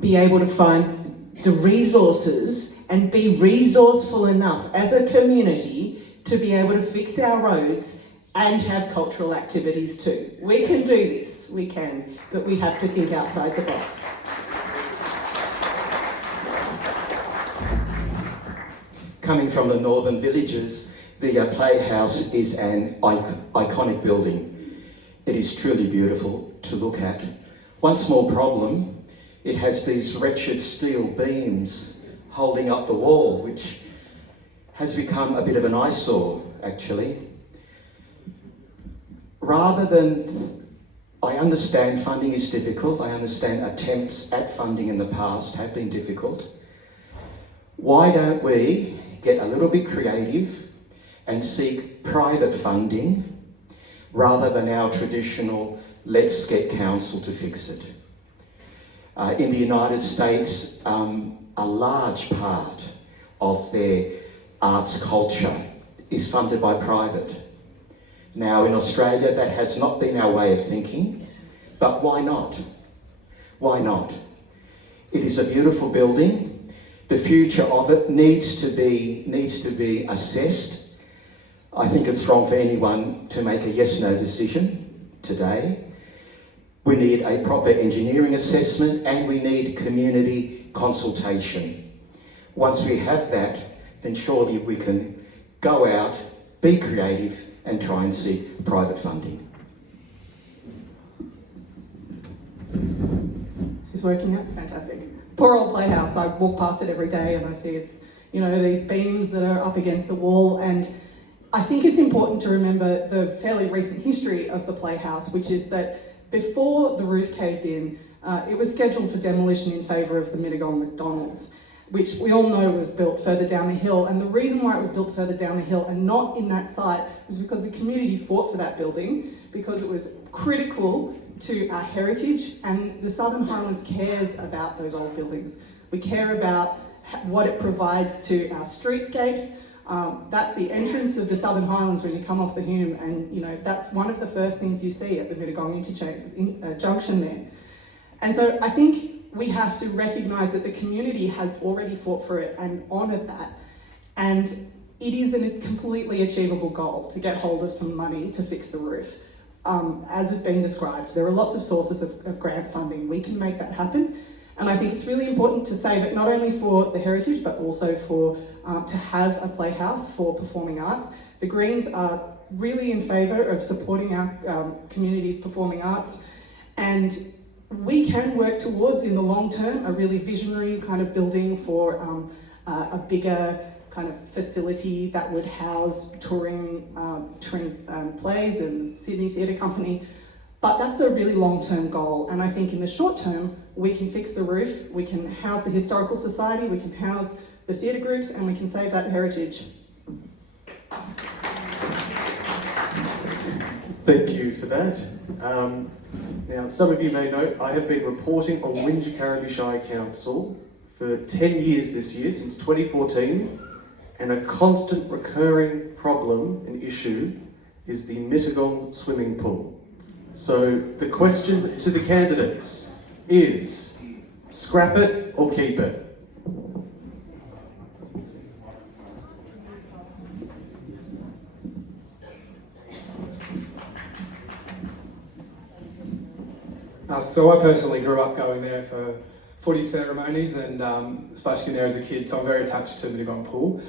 be able to find the resources and be resourceful enough as a community to be able to fix our roads and have cultural activities too. We can do this, we can, but we have to think outside the box. Coming from the northern villages, the Playhouse is an iconic building. It is truly beautiful to look at. One small problem, it has these wretched steel beams holding up the wall, which has become a bit of an eyesore, actually. I understand funding is difficult. I understand attempts at funding in the past have been difficult. Why don't we get a little bit creative and seek private funding rather than our traditional let's get council to fix it? In the United States, a large part of their arts culture is funded by private. Now in Australia that has not been our way of thinking, but why not? Why not? It is a beautiful building. The future of it needs to be assessed. I think it's wrong for anyone to make a yes-no decision today. We need a proper engineering assessment and we need community consultation. Once we have that, then surely we can go out, be creative and try and seek private funding. Is this working out? Fantastic. Poor old Playhouse. I walk past it every day and I see it's, these beams that are up against the wall, and I think it's important to remember the fairly recent history of the Playhouse, which is that before the roof caved in, it was scheduled for demolition in favour of the Mittagong McDonald's, which we all know was built further down the hill. And the reason why it was built further down the hill and not in that site was because the community fought for that building, because it was critical to our heritage, and the Southern Highlands cares about those old buildings. We care about what it provides to our streetscapes. That's the entrance of the Southern Highlands when you come off the Hume, and that's one of the first things you see at the Mittagong junction there. And so I think we have to recognise that the community has already fought for it and honoured that, and it is a completely achievable goal to get hold of some money to fix the roof. As has been described, there are lots of sources of grant funding. We can make that happen, and I think it's really important to save it not only for the heritage but also for to have a playhouse for performing arts. The Greens are really in favour of supporting our community's performing arts, and we can work towards, in the long term, a really visionary kind of building for a bigger kind of facility that would house touring plays and Sydney Theatre Company. But that's a really long-term goal, and I think in the short term, we can fix the roof, we can house the Historical Society, we can house the theatre groups, and we can save that heritage. Thank you for that. Now, some of you may know, I have been reporting on Wingecarribee Shire Council for 10 years this year, since 2014, and a constant recurring problem and issue is the Mittagong swimming pool. So the question to the candidates is, scrap it or keep it? So I personally grew up going there for footy ceremonies and splashing there as a kid, so I'm very attached to Mittagong Pool.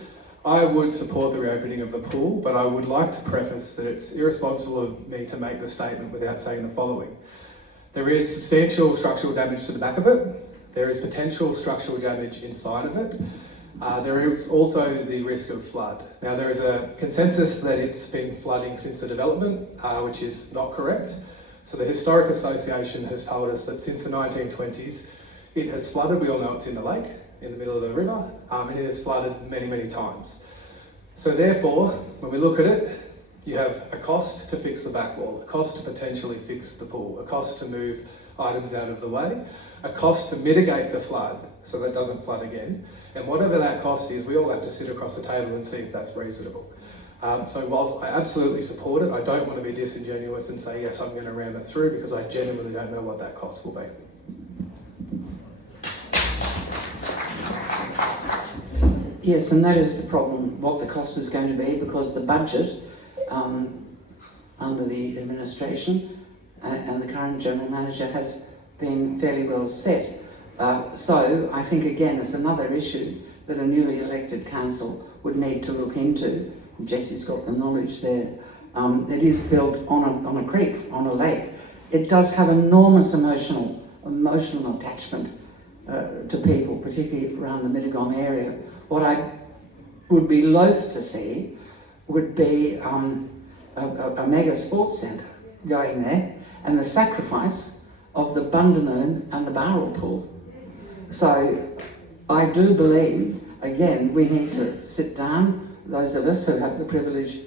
I would support the reopening of the pool, but I would like to preface that it's irresponsible of me to make the statement without saying the following. There is substantial structural damage to the back of it. There is potential structural damage inside of it. There is also the risk of flood. Now, there is a consensus that it's been flooding since the development, which is not correct. So the Historic Association has told us that since the 1920s, it has flooded. We all know it's in the lake, in the middle of the river, and it has flooded many, many times. So therefore, when we look at it, you have a cost to fix the back wall, a cost to potentially fix the pool, a cost to move items out of the way, a cost to mitigate the flood so that it doesn't flood again. And whatever that cost is, we all have to sit across the table and see if that's reasonable. So whilst I absolutely support it, I don't want to be disingenuous and say, yes, I'm going to ram it through, because I genuinely don't know what that cost will be. Yes, and that is the problem, what the cost is going to be, because the budget under the administration and the current general manager has been fairly well set. So I think, again, it's another issue that a newly elected council would need to look into. Jesse's got the knowledge there. It is built on a creek, on a lake. It does have enormous emotional attachment to people, particularly around the Mittagong area. What I would be loath to see would be a mega sports centre going there, and the sacrifice of the Bundanoon and the Barrel Pool. So I do believe, again, we need to sit down, those of us who have the privilege,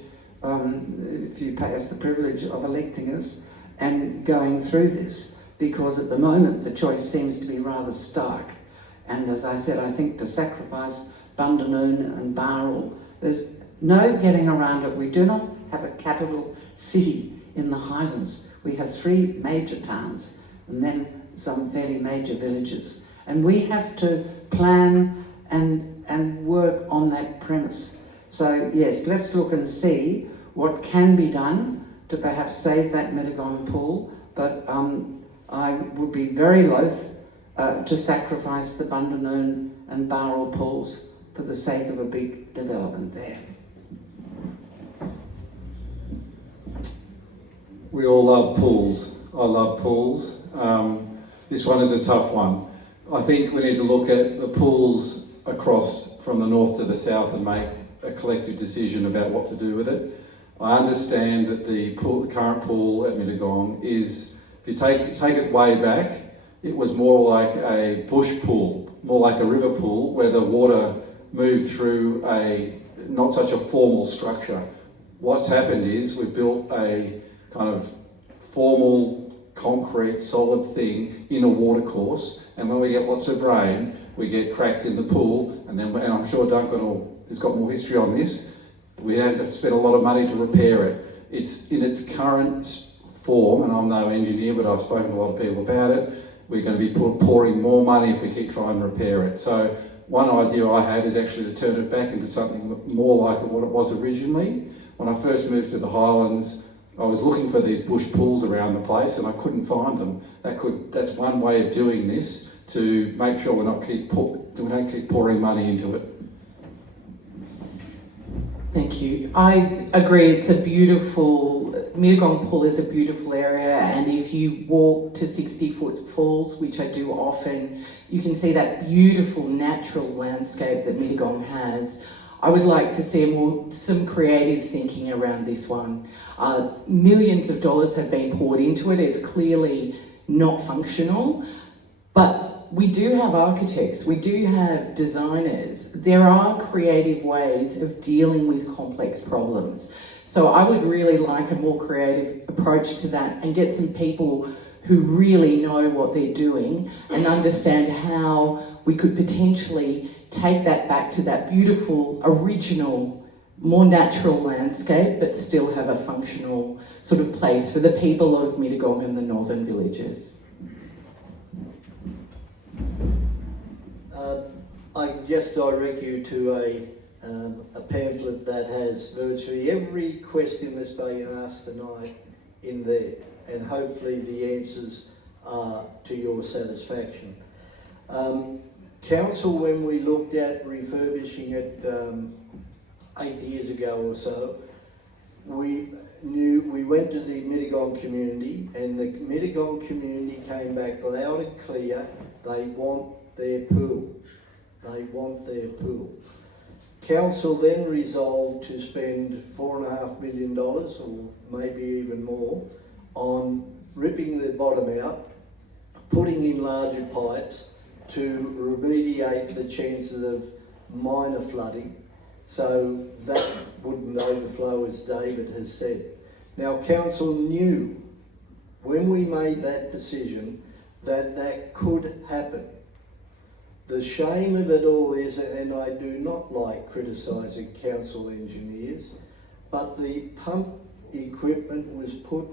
if you pay us the privilege of electing us, and going through this, because at the moment the choice seems to be rather stark. And as I said, I think to sacrifice Bundanoon and Barrel, there's no getting around it. We do not have a capital city in the Highlands. We have 3 major towns and then some fairly major villages. And we have to plan and work on that premise. So yes, let's look and see what can be done to perhaps save that Mittagong pool, but I would be very loath to sacrifice the Bundanoon and Barrel pools for the sake of a big development there. We all love pools. I love pools. This one is a tough one. I think we need to look at the pools across from the north to the south and make a collective decision about what to do with it. I understand that the current pool at Mittagong is, if you take it way back, it was more like a bush pool, more like a river pool, where the water moved through a not such a formal structure. What's happened is we've built a kind of formal, concrete, solid thing in a watercourse, and when we get lots of rain, we get cracks in the pool, and I'm sure Duncan has got more history on this, we have to spend a lot of money to repair it. It's in its current form, and I'm no engineer, but I've spoken to a lot of people about it. We're going to be pouring more money if we keep trying to repair it. So one idea I have is actually to turn it back into something more like what it was originally. When I first moved to the Highlands, I was looking for these bush pools around the place and I couldn't find them. That's one way of doing this, to make sure we don't keep pouring money into it. Thank you. I agree, it's a beautiful, Mittagong Pool is a beautiful area, and if you walk to 60-foot falls, which I do often, you can see that beautiful natural landscape that Mittagong has. I would like to see some creative thinking around this one. Millions of dollars have been poured into it. It's clearly not functional, but we do have architects, we do have designers. There are creative ways of dealing with complex problems. So I would really like a more creative approach to that and get some people who really know what they're doing and understand how we could potentially take that back to that beautiful, original, more natural landscape, but still have a functional sort of place for the people of Mittagong and the northern villages. I just direct you to a pamphlet that has virtually every question that's being asked tonight in there, and hopefully the answers to your satisfaction. Council, when we looked at refurbishing it 8 years ago or so, we went to the Mittagong community, and the Mittagong community came back loud and clear. They want their pool. They want their pool. Council then resolved to spend $4.5 million, or maybe even more, on ripping the bottom out, putting in larger pipes to remediate the chances of minor flooding, so that wouldn't overflow, as David has said. Now, Council knew when we made that decision that that could happen. The shame of it all is, and I do not like criticising council engineers, but the pump equipment was put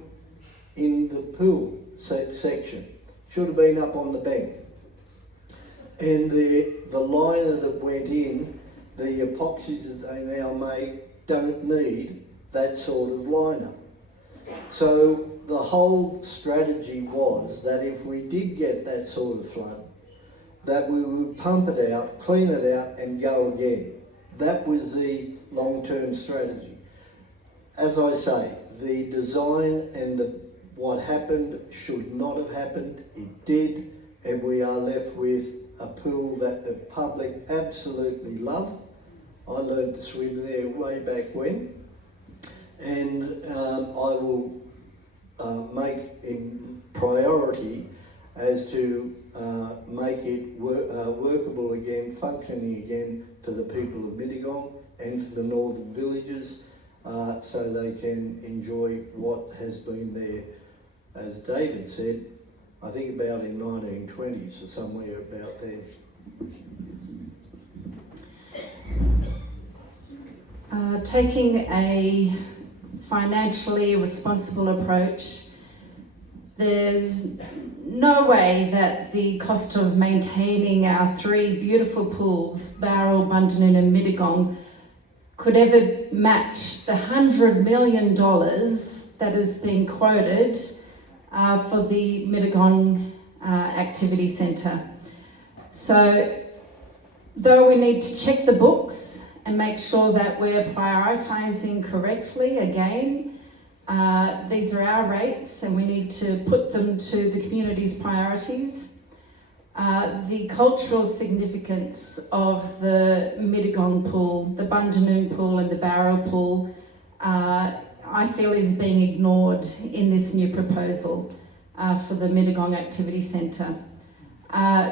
in the pool section. Should have been up on the bank. And the liner that went in, the epoxies that they now make, don't need that sort of liner. So the whole strategy was that if we did get that sort of flood, that we would pump it out, clean it out, and go again. That was the long-term strategy. As I say, the design and what happened should not have happened. It did, and we are left with a pool that the public absolutely love. I learned to swim there way back when, and I will make in priority as to make it workable again, functioning again for the people of Mittagong and for the northern villages, so they can enjoy what has been there, as David said, I think about in 1920s or somewhere about there. Taking a financially responsible approach, there's no way that the cost of maintaining our 3 beautiful pools, Bowral, Bundanon and Mittagong, could ever match the $100 million that has been quoted for the Mittagong Activity Centre. So, though we need to check the books and make sure that we're prioritising correctly again, these are our rates and we need to put them to the community's priorities. The cultural significance of the Mittagong pool, the Bundanon pool and the Barrow pool, I feel is being ignored in this new proposal for the Mittagong Activity Centre.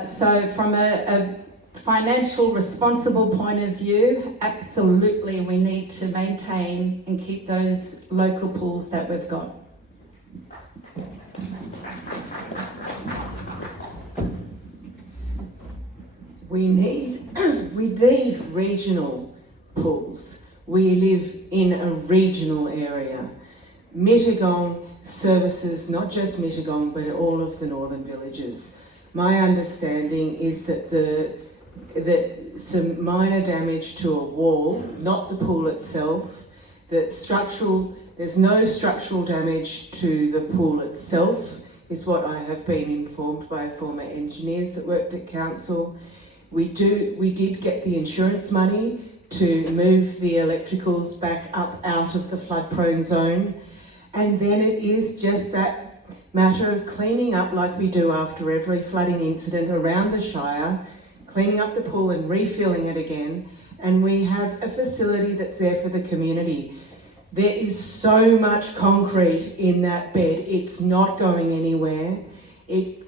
So from a financial responsible point of view, absolutely we need to maintain and keep those local pools that we've got. We need regional pools. We live in a regional area. Mittagong services not just Mittagong but all of the northern villages. My understanding is that some minor damage to a wall, not the pool itself, there's no structural damage to the pool itself, is what I have been informed by former engineers that worked at council. We did get the insurance money to move the electricals back up out of the flood-prone zone, and then it is just that matter of cleaning up like we do after every flooding incident around the Shire, cleaning up the pool and refilling it again, and we have a facility that's there for the community. There is so much concrete in that bed, it's not going anywhere. It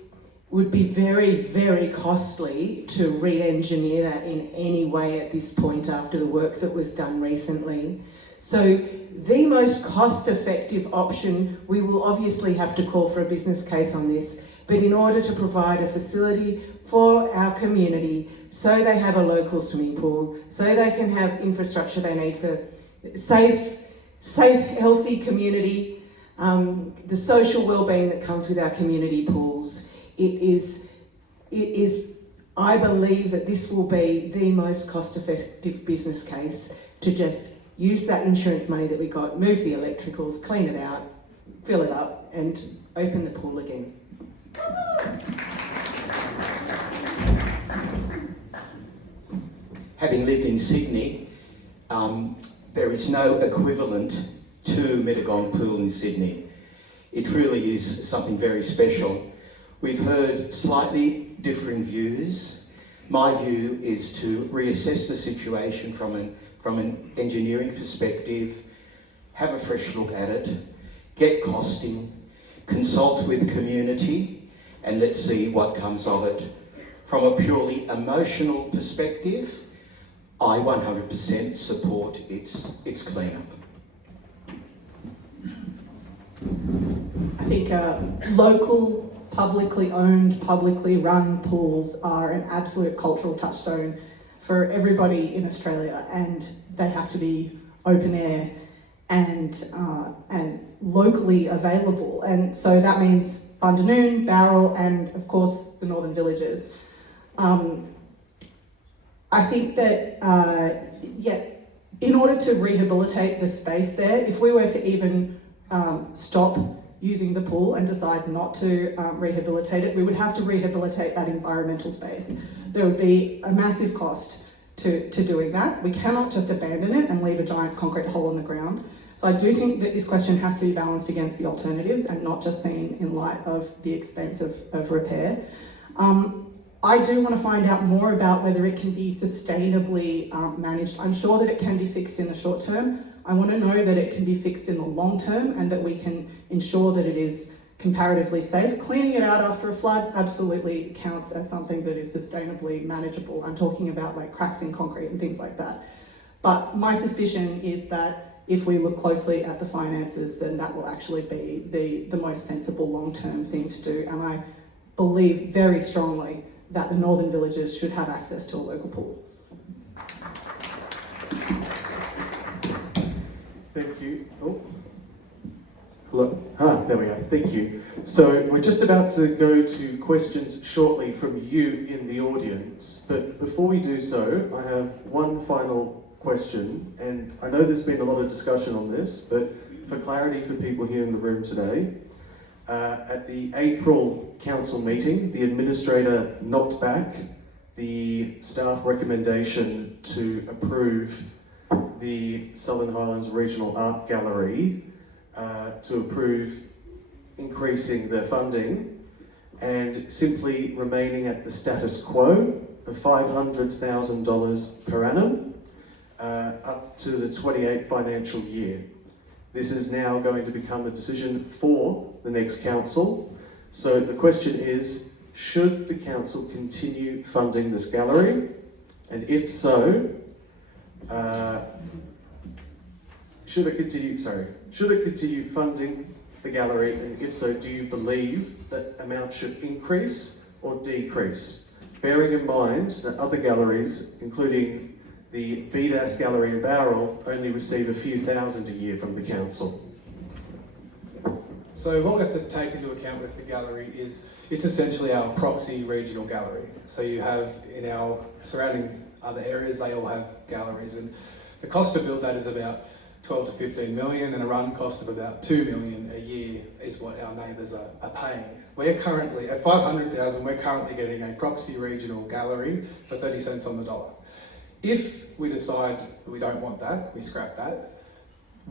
would be very, very costly to re-engineer that in any way at this point after the work that was done recently. So the most cost-effective option, we will obviously have to call for a business case on this, but in order to provide a facility for our community so they have a local swimming pool, so they can have infrastructure they need for safe, healthy community, the social well-being that comes with our community pools. It is, I believe that this will be the most cost-effective business case to just use that insurance money that we got, move the electricals, clean it out, fill it up, and open the pool again. Having lived in Sydney, there is no equivalent to Medigong Pool in Sydney. It really is something very special. We've heard slightly differing views. My view is to reassess the situation from an engineering perspective, have a fresh look at it, get costing, consult with community, and let's see what comes of it. From a purely emotional perspective, I 100% support its cleanup. I think local, publicly owned, publicly run pools are an absolute cultural touchstone for everybody in Australia, and they have to be open air and locally available. And so that means Bundanoon, Bowral, and of course the Northern Villages. I think that, in order to rehabilitate the space there, if we were to even stop using the pool and decide not to rehabilitate it, we would have to rehabilitate that environmental space. There would be a massive cost to doing that. We cannot just abandon it and leave a giant concrete hole in the ground. So I do think that this question has to be balanced against the alternatives and not just seen in light of the expense of repair. I do want to find out more about whether it can be sustainably managed. I'm sure that it can be fixed in the short term. I want to know that it can be fixed in the long term and that we can ensure that it is comparatively safe. Cleaning it out after a flood absolutely counts as something that is sustainably manageable. I'm talking about like cracks in concrete and things like that. But my suspicion is that if we look closely at the finances, then that will actually be the most sensible long-term thing to do. And I believe very strongly that the Northern Villages should have access to a local pool. Thank you. Oh. Hello. There we go. Thank you. So we're just about to go to questions shortly from you in the audience. But before we do so, I have one final question. And I know there's been a lot of discussion on this, but for clarity for people here in the room today, at the April council meeting, the administrator knocked back the staff recommendation to approve the Southern Highlands Regional Art Gallery, to approve increasing their funding and simply remaining at the status quo of $500,000 per annum up to the 28th financial year. This is now going to become a decision for the next council. So the question is, should the council continue funding this gallery? And if so, should it continue funding the gallery? And if so, do you believe that amount should increase or decrease? Bearing in mind that other galleries, including the BDAS Gallery in Bowral, only receive a few thousand a year from the council. So what we have to take into account with the gallery is it's essentially our proxy regional gallery. So you have in our surrounding other areas, they all have galleries, and the cost to build that is about 12 to 15 million, and a run cost of about 2 million a year is what our neighbours are paying. We're currently, at 500,000, we're currently getting a proxy regional gallery for 30 cents on the dollar. If we decide we don't want that, we scrap that,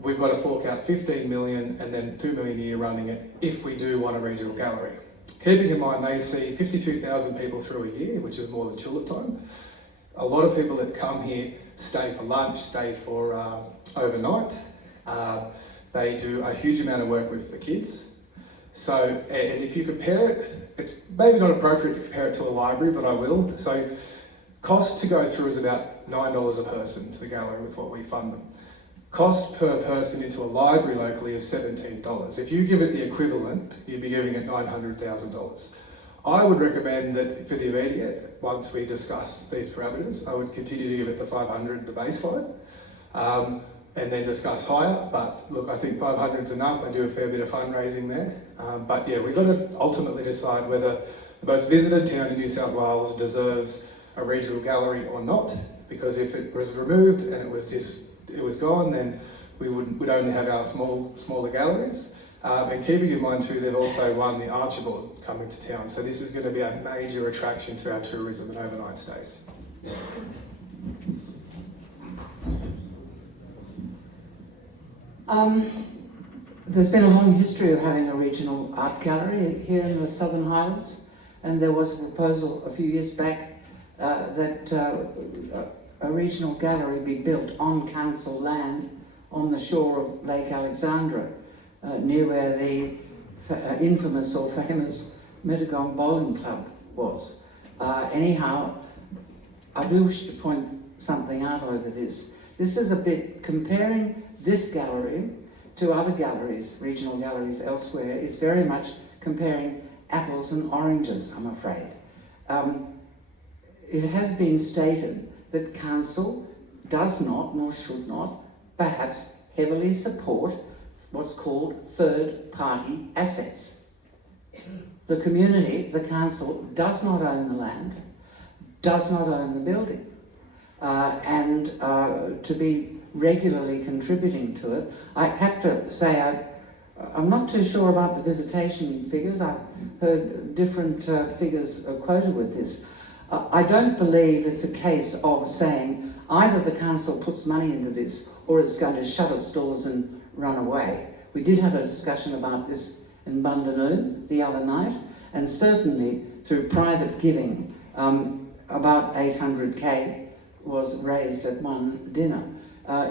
we've got to fork out 15 million and then 2 million a year running it if we do want a regional gallery. Keeping in mind they see 52,000 people through a year, which is more than Tulip time. A lot of people that come here stay for lunch, stay for overnight. They do a huge amount of work with the kids. So, and if you compare it, it's maybe not appropriate to compare it to a library, but I will. So, cost to go through is about $9 a person to the gallery with what we fund them. Cost per person into a library locally is $17. If you give it the equivalent, you'd be giving it $900,000. I would recommend that for the immediate, once we discuss these parameters, I would continue to give it the 500, the baseline, and then discuss higher. But look, I think 500 is enough. I do a fair bit of fundraising there. But yeah, we've got to ultimately decide whether the most visited town in New South Wales deserves a regional gallery or not. Because if it was removed and it was gone, then we'd only have our smaller galleries. And keeping in mind too, they've also won the Archibald coming to town. So this is going to be a major attraction to our tourism and overnight stays. There's been a long history of having a regional art gallery here in the Southern Highlands, and there was a proposal a few years back that a regional gallery be built on council land on the shore of Lake Alexandra, near where the infamous or famous Mittagong Bowling Club was. Anyhow, I do wish to point something out over this. This is a bit comparing this gallery to other galleries, regional galleries elsewhere, is very much comparing apples and oranges, I'm afraid. It has been stated that council does not, nor should not, perhaps heavily support what's called third-party assets. The community, the council, does not own the land, does not own the building, and to be regularly contributing to it. I have to say I'm not too sure about the visitation figures. I've heard different figures quoted with this. I don't believe it's a case of saying either the council puts money into this or it's going to shut its doors and run away. We did have a discussion about this in Bundanoon the other night, and certainly through private giving, about 800k was raised at one dinner.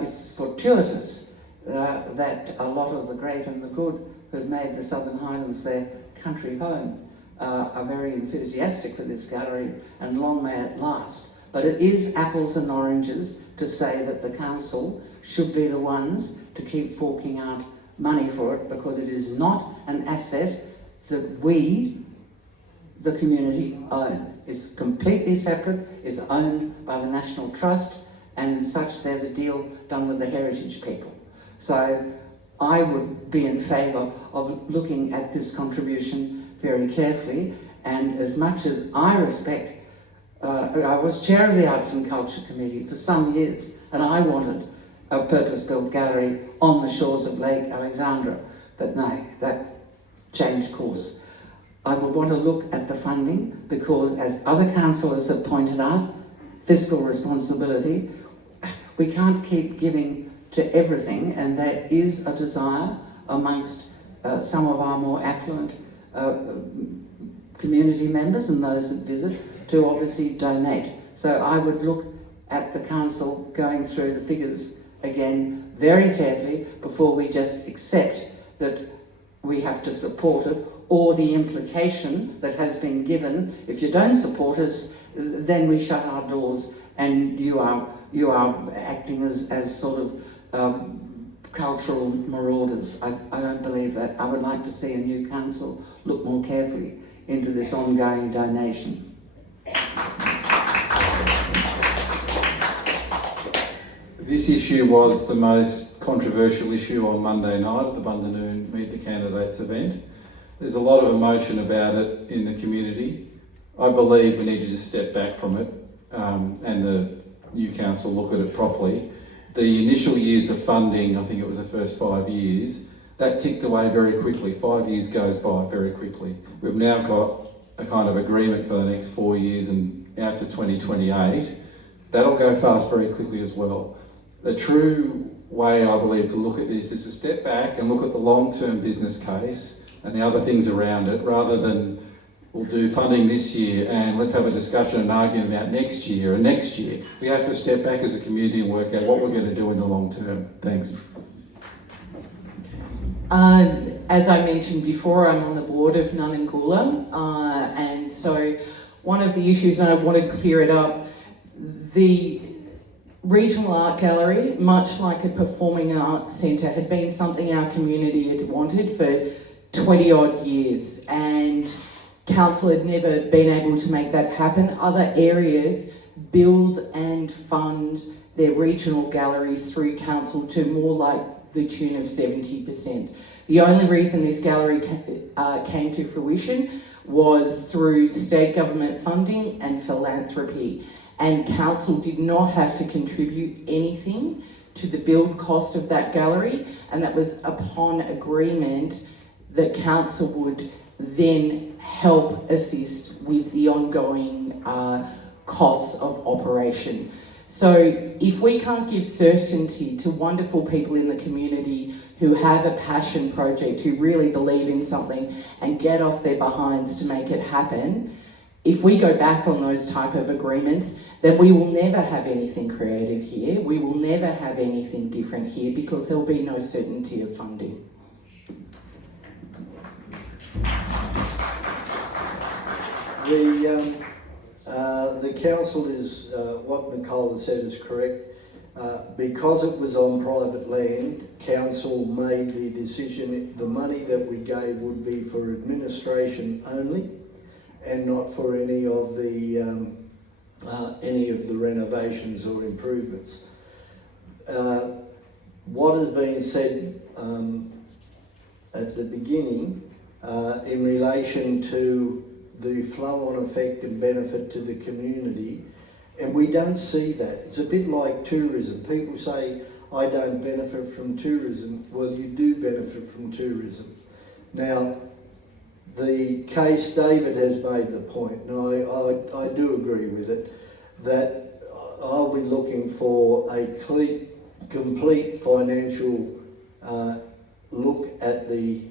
It's fortuitous that a lot of the great and the good who've made the Southern Highlands their country home are very enthusiastic for this gallery, and long may it last. But it is apples and oranges to say that the council should be the ones to keep forking out money for it, because it is not an asset that we, the community, own. It's completely separate, it's owned by the National Trust, and in such there's a deal done with the heritage people. So I would be in favour of looking at this contribution very carefully, and as much as I respect, I was chair of the Arts and Culture Committee for some years, and I wanted a purpose-built gallery on the shores of Lake Alexandra, but no, that changed course. I would want to look at the funding, because as other councillors have pointed out, fiscal responsibility, we can't keep giving to everything, and there is a desire amongst some of our more affluent community members and those that visit to obviously donate. So I would look at the council going through the figures again very carefully before we just accept that we have to support it, or the implication that has been given, if you don't support us, then we shut our doors and you are acting as sort of cultural marauders. I don't believe that. I would like to see a new council look more carefully into this ongoing donation. This issue was the most controversial issue on Monday night at the Bundanoon Meet the Candidates event. There's a lot of emotion about it in the community. I believe we need to just step back from it and the new council look at it properly. The initial years of funding, I think it was the first 5 years, that ticked away very quickly. 5 years goes by very quickly. We've now got a kind of agreement for the next 4 years and out to 2028. That'll go fast very quickly as well. The true way, I believe, to look at this is to step back and look at the long-term business case and the other things around it, rather than we'll do funding this year and let's have a discussion and argument about next year and next year. We have to step back as a community and work out what we're going to do in the long term. Thanks. As I mentioned before, I'm on the board of Nunangula, and so one of the issues, and I want to clear it up, the Regional Art Gallery, much like a performing arts centre, had been something our community had wanted for 20 odd years, and council had never been able to make that happen. Other areas build and fund their regional galleries through council to more like the tune of 70%. The only reason this gallery came to fruition was through state government funding and philanthropy, and council did not have to contribute anything to the build cost of that gallery, and that was upon agreement that council would then help assist with the ongoing costs of operation. So if we can't give certainty to wonderful people in the community who have a passion project, who really believe in something and get off their behinds to make it happen, if we go back on those type of agreements, then we will never have anything creative here. We will never have anything different here because there'll be no certainty of funding. The council is, what Nicole has said is correct. Because it was on private land, council made the decision the money that we gave would be for administration only and not for any of the renovations or improvements. What has been said at the beginning in relation to the flow-on effect and benefit to the community, and we don't see that. It's a bit like tourism. People say, I don't benefit from tourism. Well, you do benefit from tourism. Now, the case David has made the point, and I do agree with it, that I'll be looking for a complete financial look at the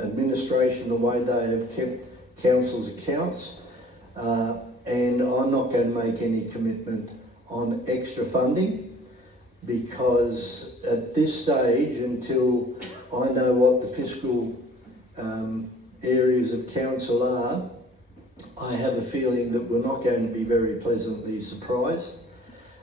administration, the way they have kept council's accounts, and I'm not going to make any commitment on extra funding because at this stage, until I know what the fiscal areas of council are, I have a feeling that we're not going to be very pleasantly surprised,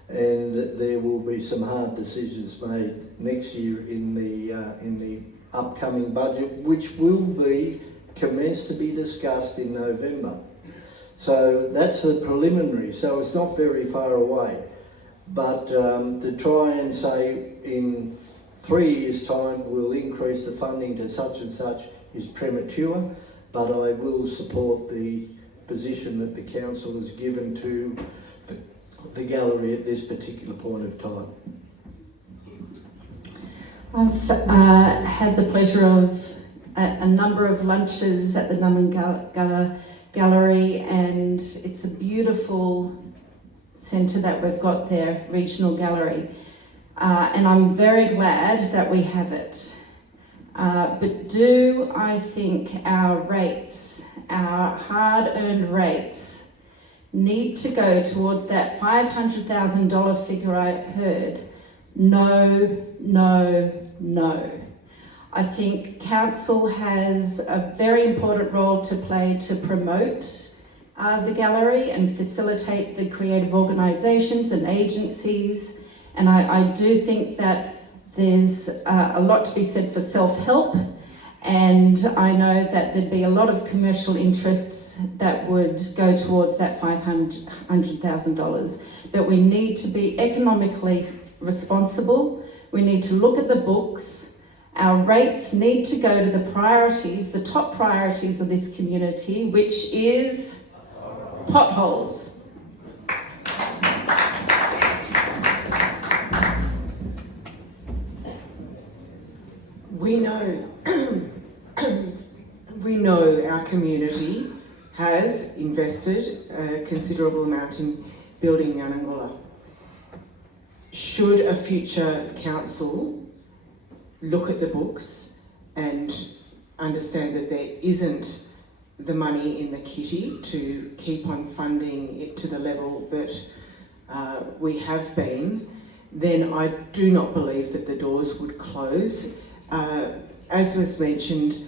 and there will be some hard decisions made next year in the upcoming budget, which will be commenced to be discussed in November. So that's the preliminary, so it's not very far away. But to try and say in 3 years' time we'll increase the funding to such and such is premature, but I will support the position that the council has given to the gallery at this particular point of time. I've had the pleasure of a number of lunches at the Gallery, and it's a beautiful centre that we've got there, regional gallery, and I'm very glad that we have it. But do I think our rates, our hard-earned rates, need to go towards that $500,000 figure I heard? No, no, no. I think council has a very important role to play to promote the gallery and facilitate the creative organisations and agencies. And I do think that there's a lot to be said for self-help, and I know that there'd be a lot of commercial interests that would go towards that $500,000. But we need to be economically responsible. We need to look at the books. Our rates need to go to the priorities, the top priorities of this community, which is potholes. We know our community has invested a considerable amount in building Yanangula. Should a future council look at the books and understand that there isn't the money in the kitty to keep on funding it to the level that we have been, then I do not believe that the doors would close. As was mentioned,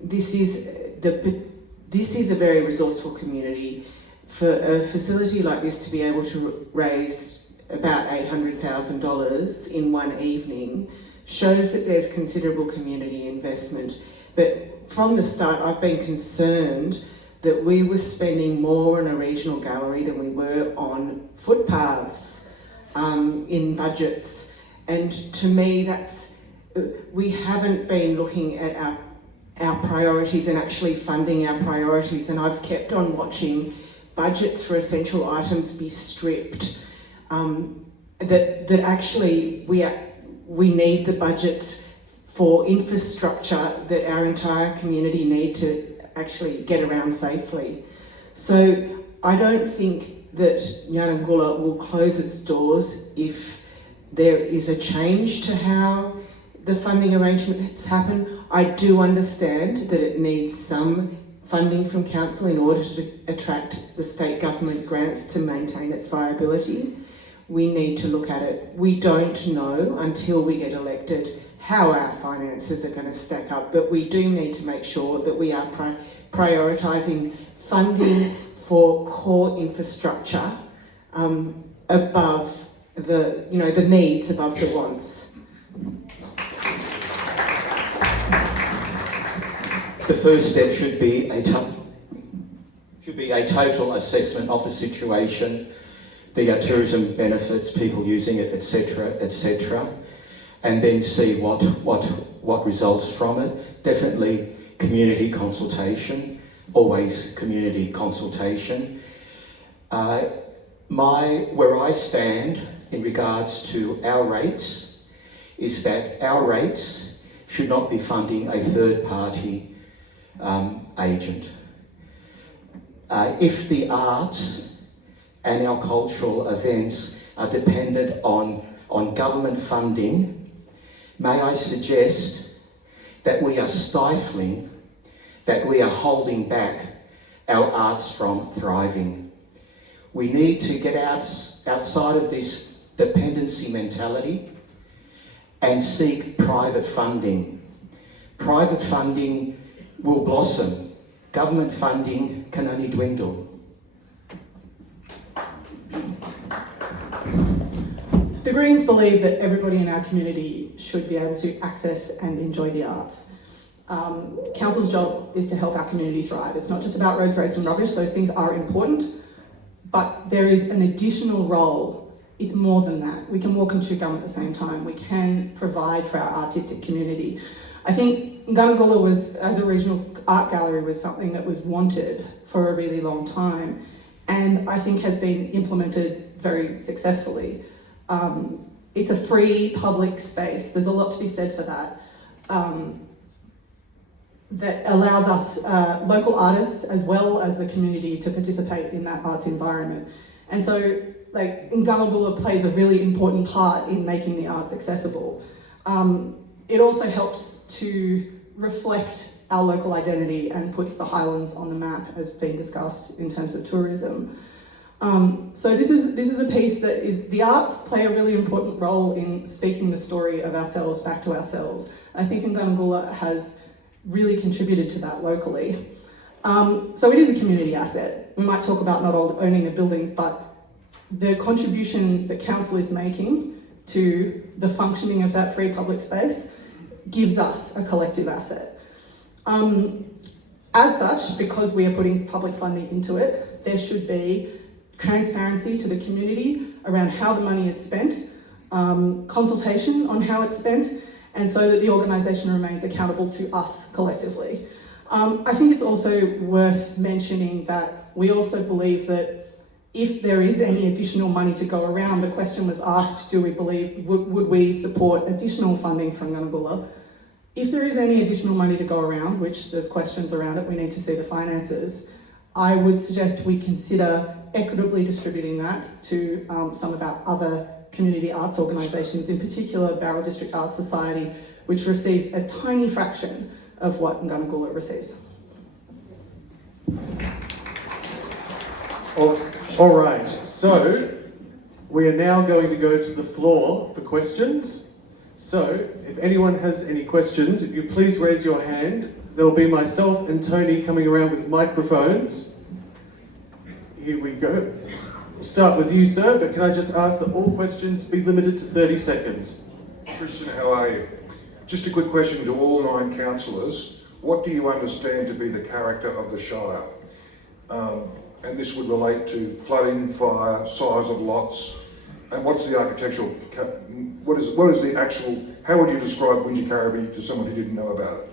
this is a very resourceful community. For a facility like this to be able to raise about $800,000 in one evening shows that there's considerable community investment. But from the start, I've been concerned that we were spending more on a regional gallery than we were on footpaths in budgets. And to me, we haven't been looking at our priorities and actually funding our priorities. And I've kept on watching budgets for essential items be stripped. That actually we need the budgets for infrastructure that our entire community need to actually get around safely. So I don't think that Yarnangulla will close its doors if there is a change to how the funding arrangements happen. I do understand that it needs some funding from council in order to attract the state government grants to maintain its viability. We need to look at it. We don't know until we get elected how our finances are going to stack up, but we do need to make sure that we are prioritising funding for core infrastructure above the needs above the wants. The first step should be a total assessment of the situation, the tourism benefits, people using it, etc., and then see what results from it. Definitely community consultation, always community consultation. Where I stand in regards to our rates is that our rates should not be funding a third party agent. If the arts and our cultural events are dependent on government funding, may I suggest that we are stifling, that we are holding back our arts from thriving. We need to get outside of this dependency mentality and seek private funding. Private funding will blossom. Government funding can only dwindle. The Greens believe that everybody in our community should be able to access and enjoy the arts. Council's job is to help our community thrive. It's not just about roads, race and rubbish. Those things are important, but there is an additional role. It's more than that. We can walk and chew gum at the same time. We can provide for our artistic community. I think Ngunangulla was, as a regional art gallery, was something that was wanted for a really long time, and I think has been implemented very successfully. It's a free public space. There's a lot to be said for that. That allows us, local artists, as well as the community, to participate in that arts environment. And so, Ngunangulla plays a really important part in making the arts accessible. It also helps to reflect our local identity and puts the Highlands on the map, as been discussed in terms of tourism. So this is a piece that is, the arts play a really important role in speaking the story of ourselves back to ourselves. I think Ngunangulla has really contributed to that locally. So it is a community asset. We might talk about not owning the buildings, but the contribution that council is making to the functioning of that free public space gives us a collective asset. As such, because we are putting public funding into it, there should be transparency to the community around how the money is spent, consultation on how it's spent, and so that the organisation remains accountable to us collectively. I think it's also worth mentioning that we also believe that if there is any additional money to go around, the question was asked, do we believe, would we support additional funding from Ngunangulla? If there is any additional money to go around, which there's questions around it, we need to see the finances, I would suggest we consider equitably distributing that to some of our other community arts organisations, in particular Barrel District Arts Society, which receives a tiny fraction of what Ngunangulla receives. All right, so we are now going to go to the floor for questions. So if anyone has any questions, if you please raise your hand. There'll be myself and Tony coming around with microphones. Here we go. We'll start with you, sir, but can I just ask that all questions be limited to 30 seconds? Cristian, how are you? Just a quick question to all 9 councillors. What do you understand to be the character of the Shire? And this would relate to flooding, fire, size of lots, and what's the architectural, what is the actual, how would you describe Wingecarribee to someone who didn't know about it?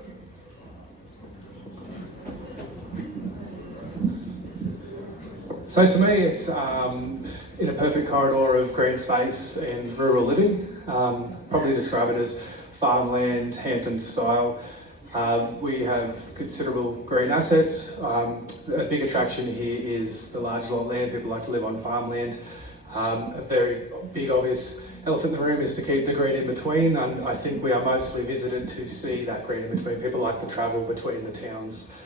So to me, it's in a perfect corridor of green space and rural living. Probably describe it as farmland, Hampton style. We have considerable green assets. A big attraction here is the large lot land. People like to live on farmland. A very big obvious elephant in the room is to keep the green in between, and I think we are mostly visited to see that green in between. People like to travel between the towns.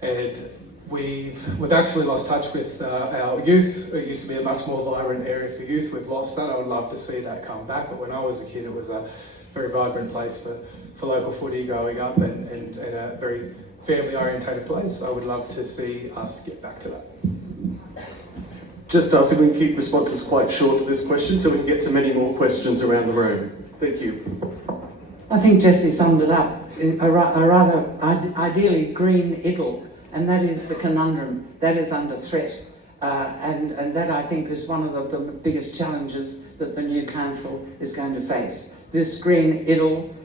And we've actually lost touch with our youth. It used to be a much more vibrant area for youth. We've lost that. I would love to see that come back, but when I was a kid it was a very vibrant place for local footy growing up, and a very family orientated place. I would love to see us get back to that. Just asking we can keep responses quite short to this question so we can get to many more questions around the room. Thank you. I think Jessie summed it up. A rather ideally green idyll, and that is the conundrum. That is under threat. And that, I think, is one of the biggest challenges that the new council is going to face. This green idyll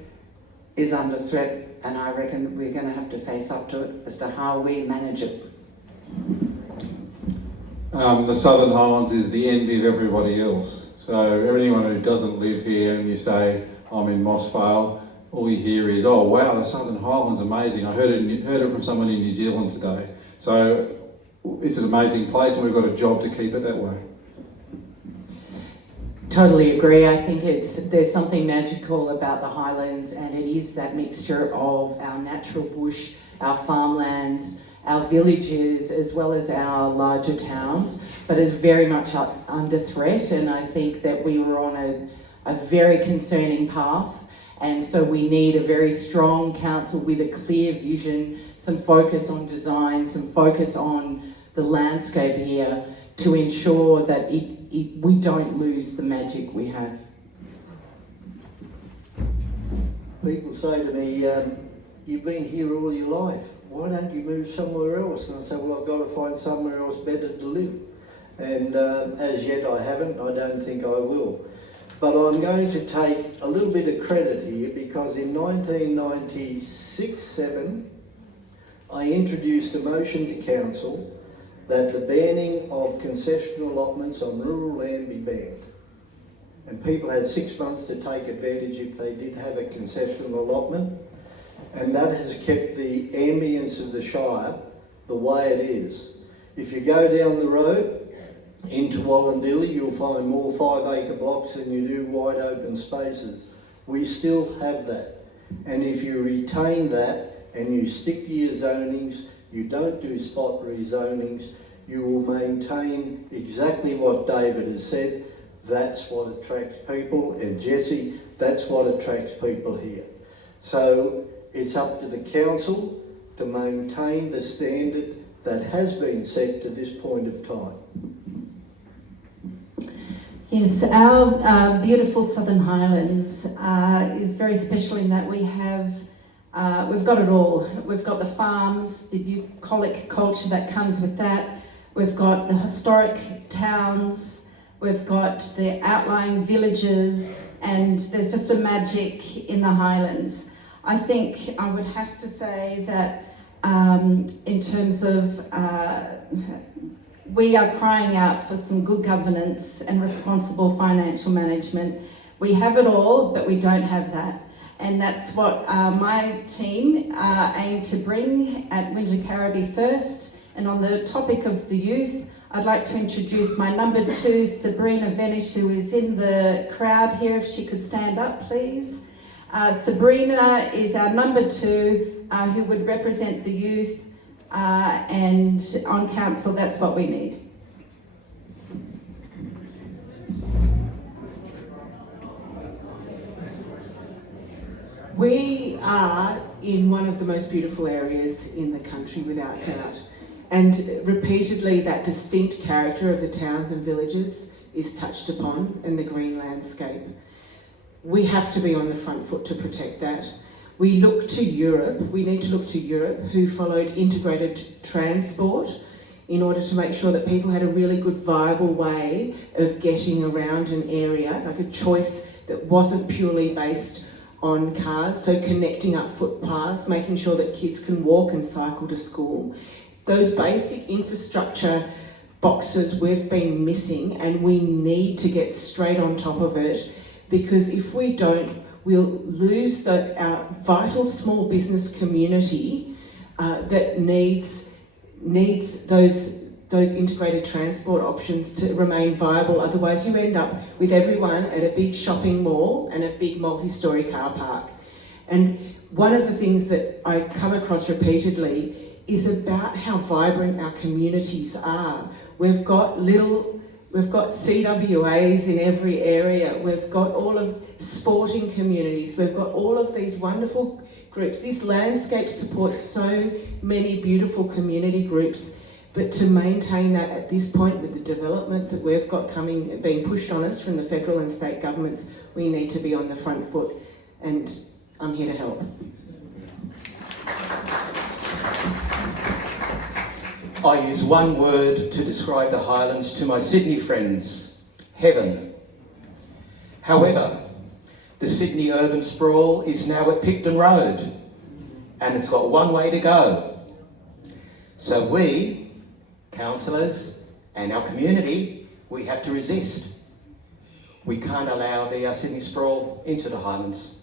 is under threat, and I reckon we're going to have to face up to it as to how we manage it. The Southern Highlands is the envy of everybody else. So anyone who doesn't live here and you say, I'm in Mossvale, all you hear is, oh wow, the Southern Highlands is amazing. I heard it from someone in New Zealand today. So it's an amazing place and we've got a job to keep it that way. Totally agree. I think there's something magical about the Highlands, and it is that mixture of our natural bush, our farmlands, our villages, as well as our larger towns, but is very much under threat. And I think that we were on a very concerning path, and so we need a very strong council with a clear vision, some focus on design, some focus on the landscape here to ensure that we don't lose the magic we have. People say to me, you've been here all your life, why don't you move somewhere else? And I say, well, I've got to find somewhere else better to live. And as yet I haven't, I don't think I will. But I'm going to take a little bit of credit here, because in 1996-7, I introduced a motion to council that the banning of concession allotments on rural land be banned. And people had 6 months to take advantage if they did have a concession allotment. And that has kept the ambience of the Shire the way it is. If you go down the road into Wallandilly, you'll find more 5-acre blocks than you do wide open spaces. We still have that. And if you retain that and you stick to your zonings, you don't do spot rezonings, you will maintain exactly what David has said. That's what attracts people, and Jessie, that's what attracts people here. So it's up to the council to maintain the standard that has been set to this point of time. Yes, our beautiful Southern Highlands is very special in that we have, we've got it all. We've got the farms, the bucolic culture that comes with that. We've got the historic towns, we've got the outlying villages, and there's just a magic in the Highlands. I think I would have to say that in terms of we are crying out for some good governance and responsible financial management. We have it all, but we don't have that. And that's what my team aim to bring at Wingecarribee First. And on the topic of the youth, I'd like to introduce my number 2, Sabrina Venish, who is in the crowd here. If she could stand up, please. Sabrina is our number 2, who would represent the youth, and on council, that's what we need. We are in one of the most beautiful areas in the country, without doubt. And repeatedly, that distinct character of the towns and villages is touched upon in the green landscape. We have to be on the front foot to protect that. We look to Europe, we need to look to Europe, who followed integrated transport in order to make sure that people had a really good, viable way of getting around an area, like a choice that wasn't purely based on cars, so connecting up footpaths, making sure that kids can walk and cycle to school. Those basic infrastructure boxes we've been missing, and we need to get straight on top of it, because if we don't, we'll lose our vital small business community that needs those integrated transport options to remain viable. Otherwise, you end up with everyone at a big shopping mall and a big multi-storey car park. And one of the things that I come across repeatedly is about how vibrant our communities are. We've got CWAs in every area. We've got all of sporting communities. We've got all of these wonderful groups. This landscape supports so many beautiful community groups. But to maintain that at this point with the development that we've got being pushed on us from the federal and state governments, we need to be on the front foot, and I'm here to help. I use one word to describe the Highlands to my Sydney friends: heaven. However, the Sydney urban sprawl is now at Picton Road, and it's got one way to go. So we, councillors, and our community, we have to resist. We can't allow the Sydney sprawl into the Highlands.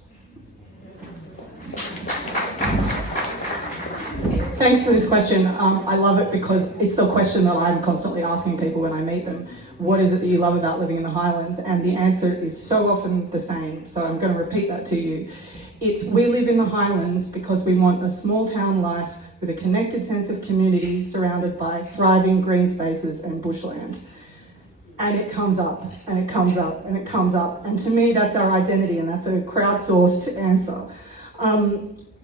Thanks for this question. I love it because it's the question that I'm constantly asking people when I meet them. What is it that you love about living in the Highlands? And the answer is so often the same. So I'm going to repeat that to you. It's we live in the Highlands because we want a small town life with a connected sense of community surrounded by thriving green spaces and bushland. And it comes up, and it comes up, and it comes up. And to me, that's our identity, and that's a crowdsourced answer.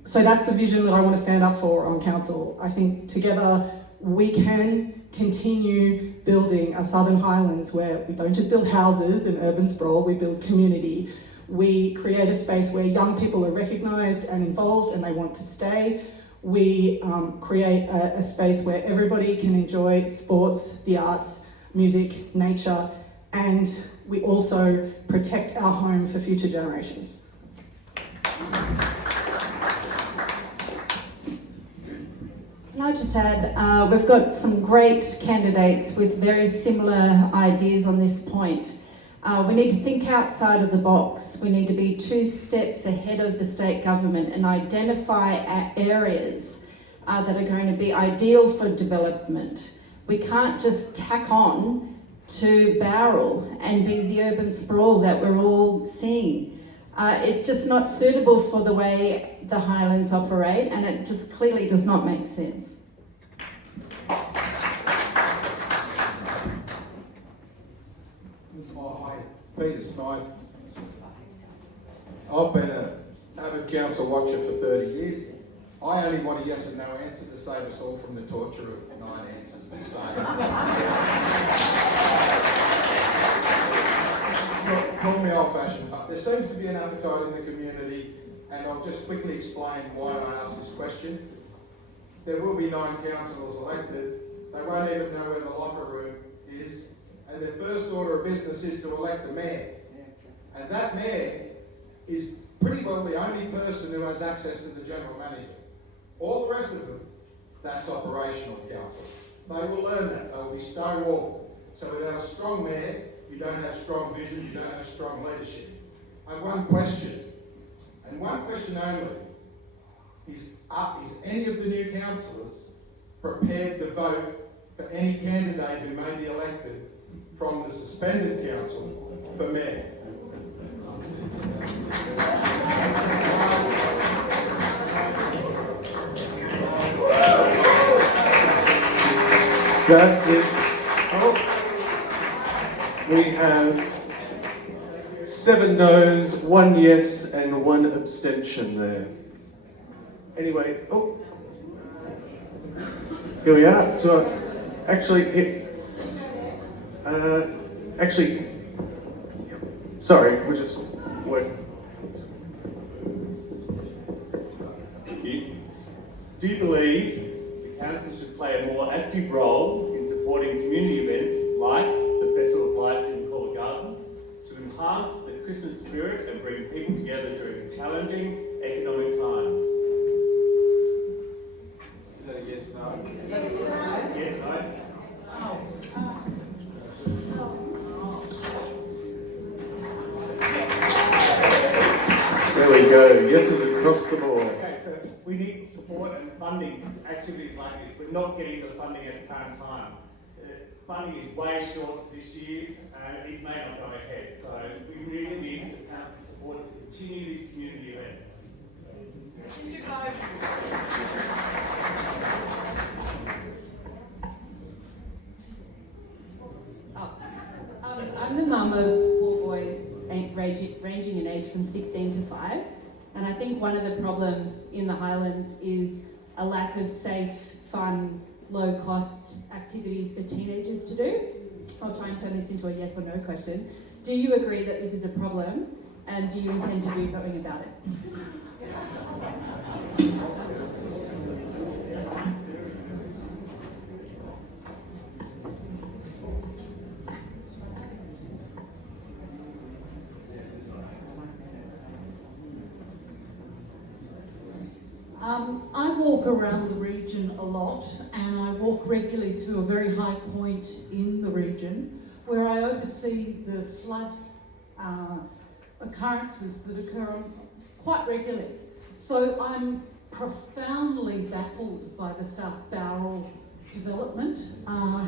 So that's the vision that I want to stand up for on council. I think together we can continue building a Southern Highlands where we don't just build houses and urban sprawl, we build community. We create a space where young people are recognised and involved and they want to stay. We create a space where everybody can enjoy sports, the arts, music, nature, and we also protect our home for future generations. Can I just add, we've got some great candidates with very similar ideas on this point. We need to think outside of the box. We need to be 2 steps ahead of the state government and identify areas that are going to be ideal for development. We can't just tack on to Bowral and be the urban sprawl that we're all seeing. It's just not suitable for the way the Highlands operate, and it just clearly does not make sense. Hi, Peter Smythe. I've been an avid council watcher for 30 years. I only want a yes and no answer to save us all from the torture of 9 answers this same. Call me old-fashioned, but there seems to be an appetite in the community, and I'll just quickly explain why I asked this question. There will be 9 councillors elected. They won't even know where the locker room is, and their first order of business is to elect a mayor. And that mayor is pretty well the only person who has access to the general manager. All the rest of them, that's operational council. They will learn that. They will be stonewalled. So without a strong mayor, you don't have strong vision, you don't have strong leadership. I have one question, and one question only. Is any of the new councillors prepared to vote for any candidate who may be elected from the suspended council for mayor? That is, we have 7 no's, 1 yes, and 1 abstention there. Anyway, here we are. So, sorry, we're just working. Thank you. Do you believe the council should play a more active role in supporting community events like the Festival of Lights in Nicole Gardens to enhance the Christmas spirit and bring people together during challenging economic times? Is that a yes, no? Yes, no. Yes, no? across the board. Okay, so we need support and funding for activities like this. We're not getting the funding at the current time. Funding is way short this year's and it may not go ahead. So we really need the council's support to continue these community events. I'm the mum of 4 boys ranging in age from 16 to 5, and I think one of the problems in the Highlands is a lack of safe, fun, low-cost activities for teenagers to do. I'll try and turn this into a yes or no question. Do you agree that this is a problem, and do you intend to do something about it? I walk around the region a lot, and I walk regularly to a very high point in the region where I oversee the flood occurrences that occur quite regularly. So I'm profoundly baffled by the South Bowral development,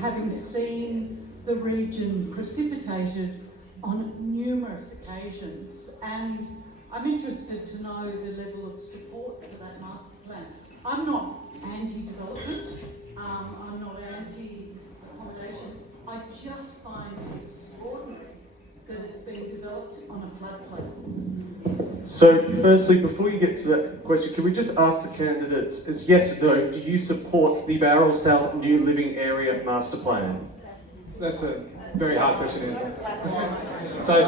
having seen the region precipitated on numerous occasions, and I'm interested to know the level of support for that master plan. I'm not anti-development, I'm not anti-accommodation. I just find it extraordinary that it's being developed on a floodplain. So, firstly, before you get to that question, can we just ask the candidates, as yes or no, do you support the Bowral South New Living Area Master Plan? That's a very hard question to answer. So,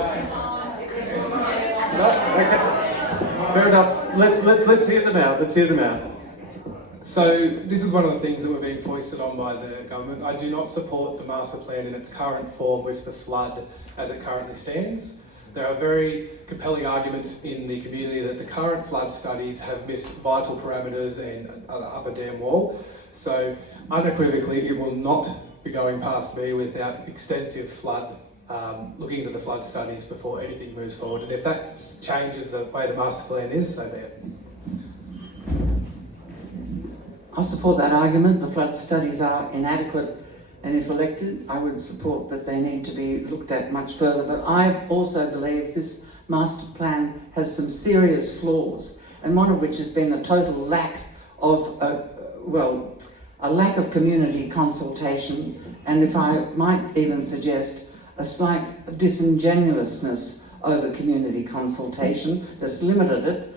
no, okay. Fair enough. Let's hear them out. Let's hear them out. So this is one of the things that we're being foisted on by the government. I do not support the master plan in its current form with the flood as it currently stands. There are very compelling arguments in the community that the current flood studies have missed vital parameters and an upper dam wall. So unequivocally, it will not be going past me without extensive flood, looking into the flood studies before anything moves forward. And if that changes the way the master plan is, so be it. I support that argument. The flood studies are inadequate, and if elected, I would support that they need to be looked at much further. But I also believe this master plan has some serious flaws, and one of which has been a total lack of, a lack of community consultation, and if I might even suggest, a slight disingenuousness over community consultation that's limited it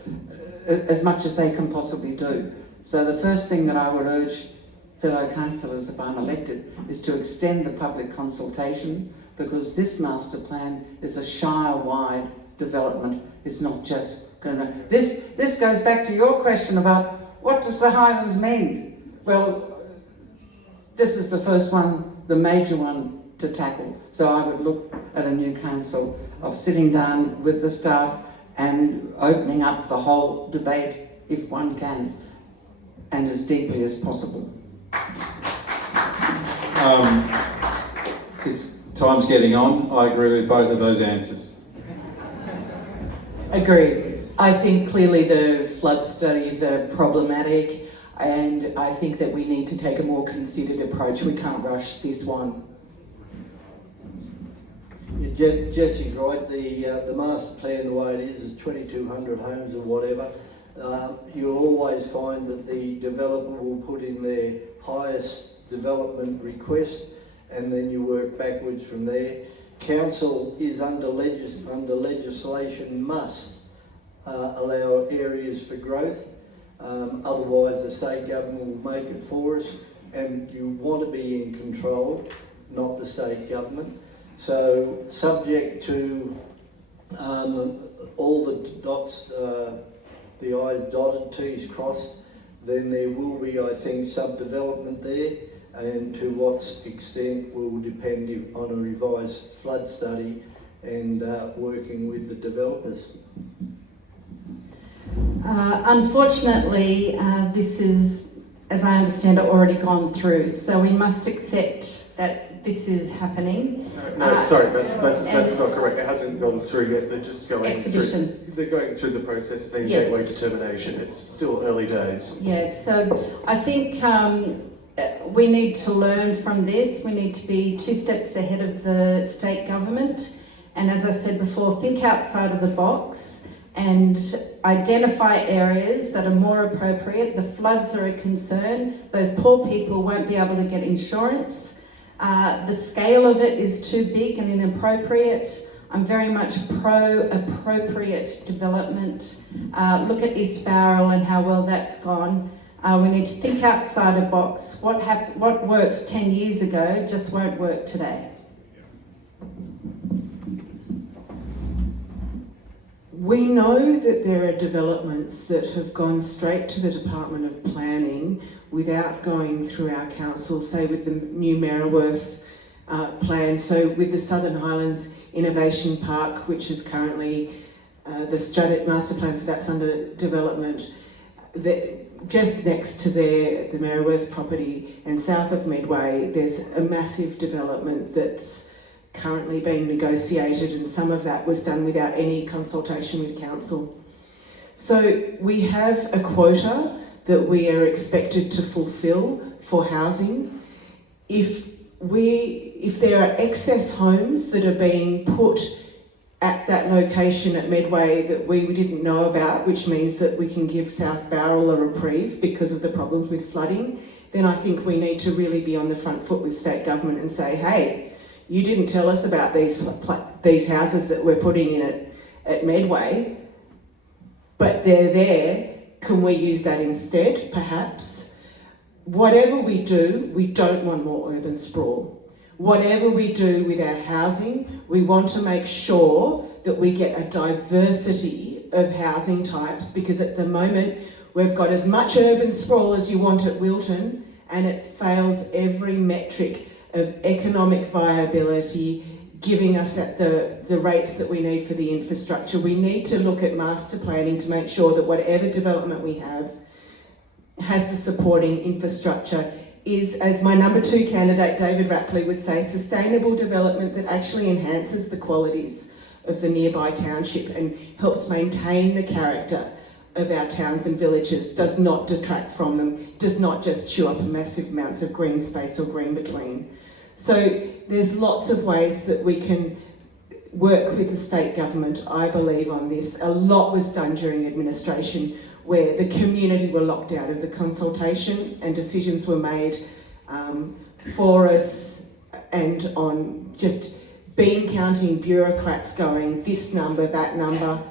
as much as they can possibly do. So the first thing that I would urge fellow councillors, if I'm elected, is to extend the public consultation, because this master plan is a Shire-wide development. It's not just going to... This goes back to your question about what does the Highlands mean? Well, this is the first one, the major one to tackle. So I would look at a new council of sitting down with the staff and opening up the whole debate, if one can, and as deeply as possible. Time's getting on. I agree with both of those answers. Agree. I think clearly the flood studies are problematic, and I think that we need to take a more considered approach. We can't rush this one. Yeah, Jesse's right. The master plan, the way it is 2,200 homes or whatever. You'll always find that the developer will put in their highest development request, and then you work backwards from there. Council is under legislation must allow areas for growth. Otherwise, the state government will make it for us, and you want to be in control, not the state government. So, subject to all the dots. The I's dotted, T's crossed, then there will be, I think, sub-development there, and to what extent will depend on a revised flood study and working with the developers. Unfortunately, this is, as I understand it, already gone through, so we must accept that this is happening. No, sorry, that's not correct. It hasn't gone through yet. They're just going Exhibition. through. They're going through the process. The Yes. gateway determination. It's still early days. Yes, so I think we need to learn from this. We need to be 2 steps ahead of the state government. And as I said before, think outside of the box and identify areas that are more appropriate. The floods are a concern. Those poor people won't be able to get insurance. The scale of it is too big and inappropriate. I'm very much pro-appropriate development. Look at East Bowral and how well that's gone. We need to think outside a box. What worked 10 years ago just won't work today. We know that there are developments that have gone straight to the Department of Planning without going through our council, say with the new Merriworth plan, so with the Southern Highlands Innovation Park, which is currently the master plan for that's under development, just next to the Merriworth property and south of Medway, there's a massive development that's currently being negotiated, and some of that was done without any consultation with council. So we have a quota that we are expected to fulfil for housing. If there are excess homes that are being put at that location at Medway that we didn't know about, which means that we can give South Bowral a reprieve because of the problems with flooding, then I think we need to really be on the front foot with state government and say, hey, you didn't tell us about these houses that we're putting in at Medway, but they're there. Can we use that instead, perhaps? Whatever we do, we don't want more urban sprawl. Whatever we do with our housing, we want to make sure that we get a diversity of housing types, because at the moment we've got as much urban sprawl as you want at Wilton, and it fails every metric of economic viability, giving us at the rates that we need for the infrastructure. We need to look at master planning to make sure that whatever development we have has the supporting infrastructure, is, as my number 2 candidate David Rapley would say, sustainable development that actually enhances the qualities of the nearby township and helps maintain the character of our towns and villages, does not detract from them, does not just chew up massive amounts of green space or green between. So there's lots of ways that we can work with the state government, I believe, on this. A lot was done during administration where the community were locked out of the consultation and decisions were made for us, and on just bean counting bureaucrats going this number, that number.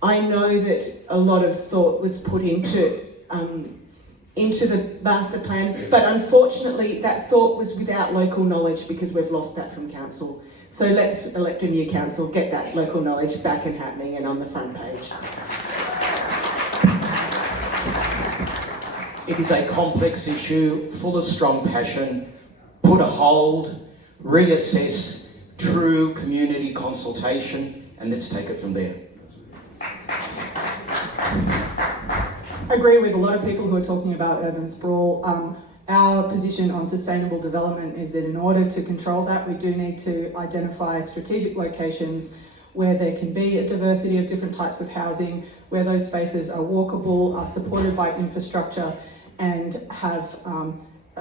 I know that a lot of thought was put into the master plan, but unfortunately that thought was without local knowledge, because we've lost that from council. So let's elect a new council, get that local knowledge back and happening and on the front page. It is a complex issue, full of strong passion. Put a hold, reassess, true community consultation, and let's take it from there. I agree with a lot of people who are talking about urban sprawl. Our position on sustainable development is that in order to control that, we do need to identify strategic locations where there can be a diversity of different types of housing, where those spaces are walkable, are supported by infrastructure, and have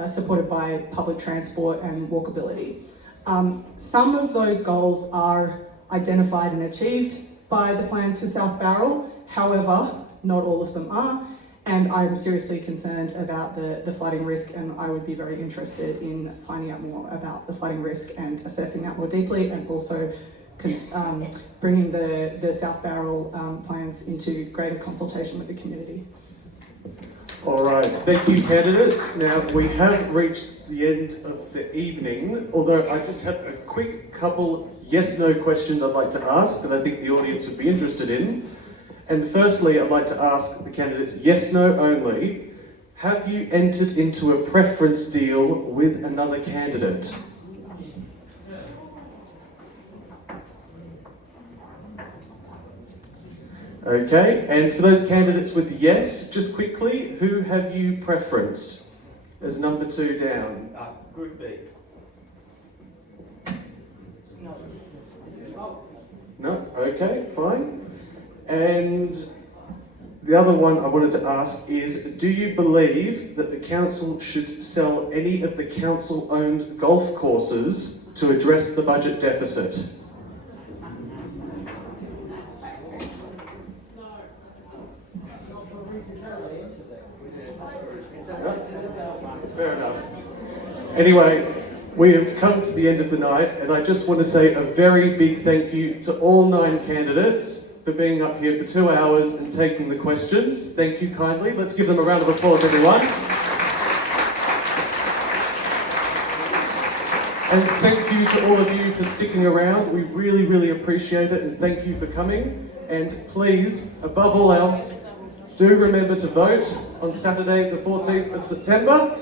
supported by public transport and walkability. Some of those goals are identified and achieved by the plans for South Bowral. However, not all of them are, and I'm seriously concerned about the flooding risk, and I would be very interested in finding out more about the flooding risk and assessing that more deeply, and also bringing the South Bowral plans into greater consultation with the community. All right, thank you, candidates. Now, we have reached the end of the evening, although I just have a quick couple yes-no questions I'd like to ask that I think the audience would be interested in. And firstly, I'd like to ask the candidates, yes-no only, have you entered into a preference deal with another candidate? Okay, and for those candidates with yes, just quickly, who have you preferenced as number 2 down? Group B. No? Okay, fine. And the other one I wanted to ask is, do you believe that the council should sell any of the council-owned golf courses to address the budget deficit? Fair enough. Anyway, we have come to the end of the night, and I just want to say a very big thank you to all 9 candidates for being up here for 2 hours and taking the questions. Thank you kindly. Let's give them a round of applause, everyone. And thank you to all of you for sticking around. We really, really appreciate it, and thank you for coming. And please, above all else, do remember to vote on Saturday, the 14th of September.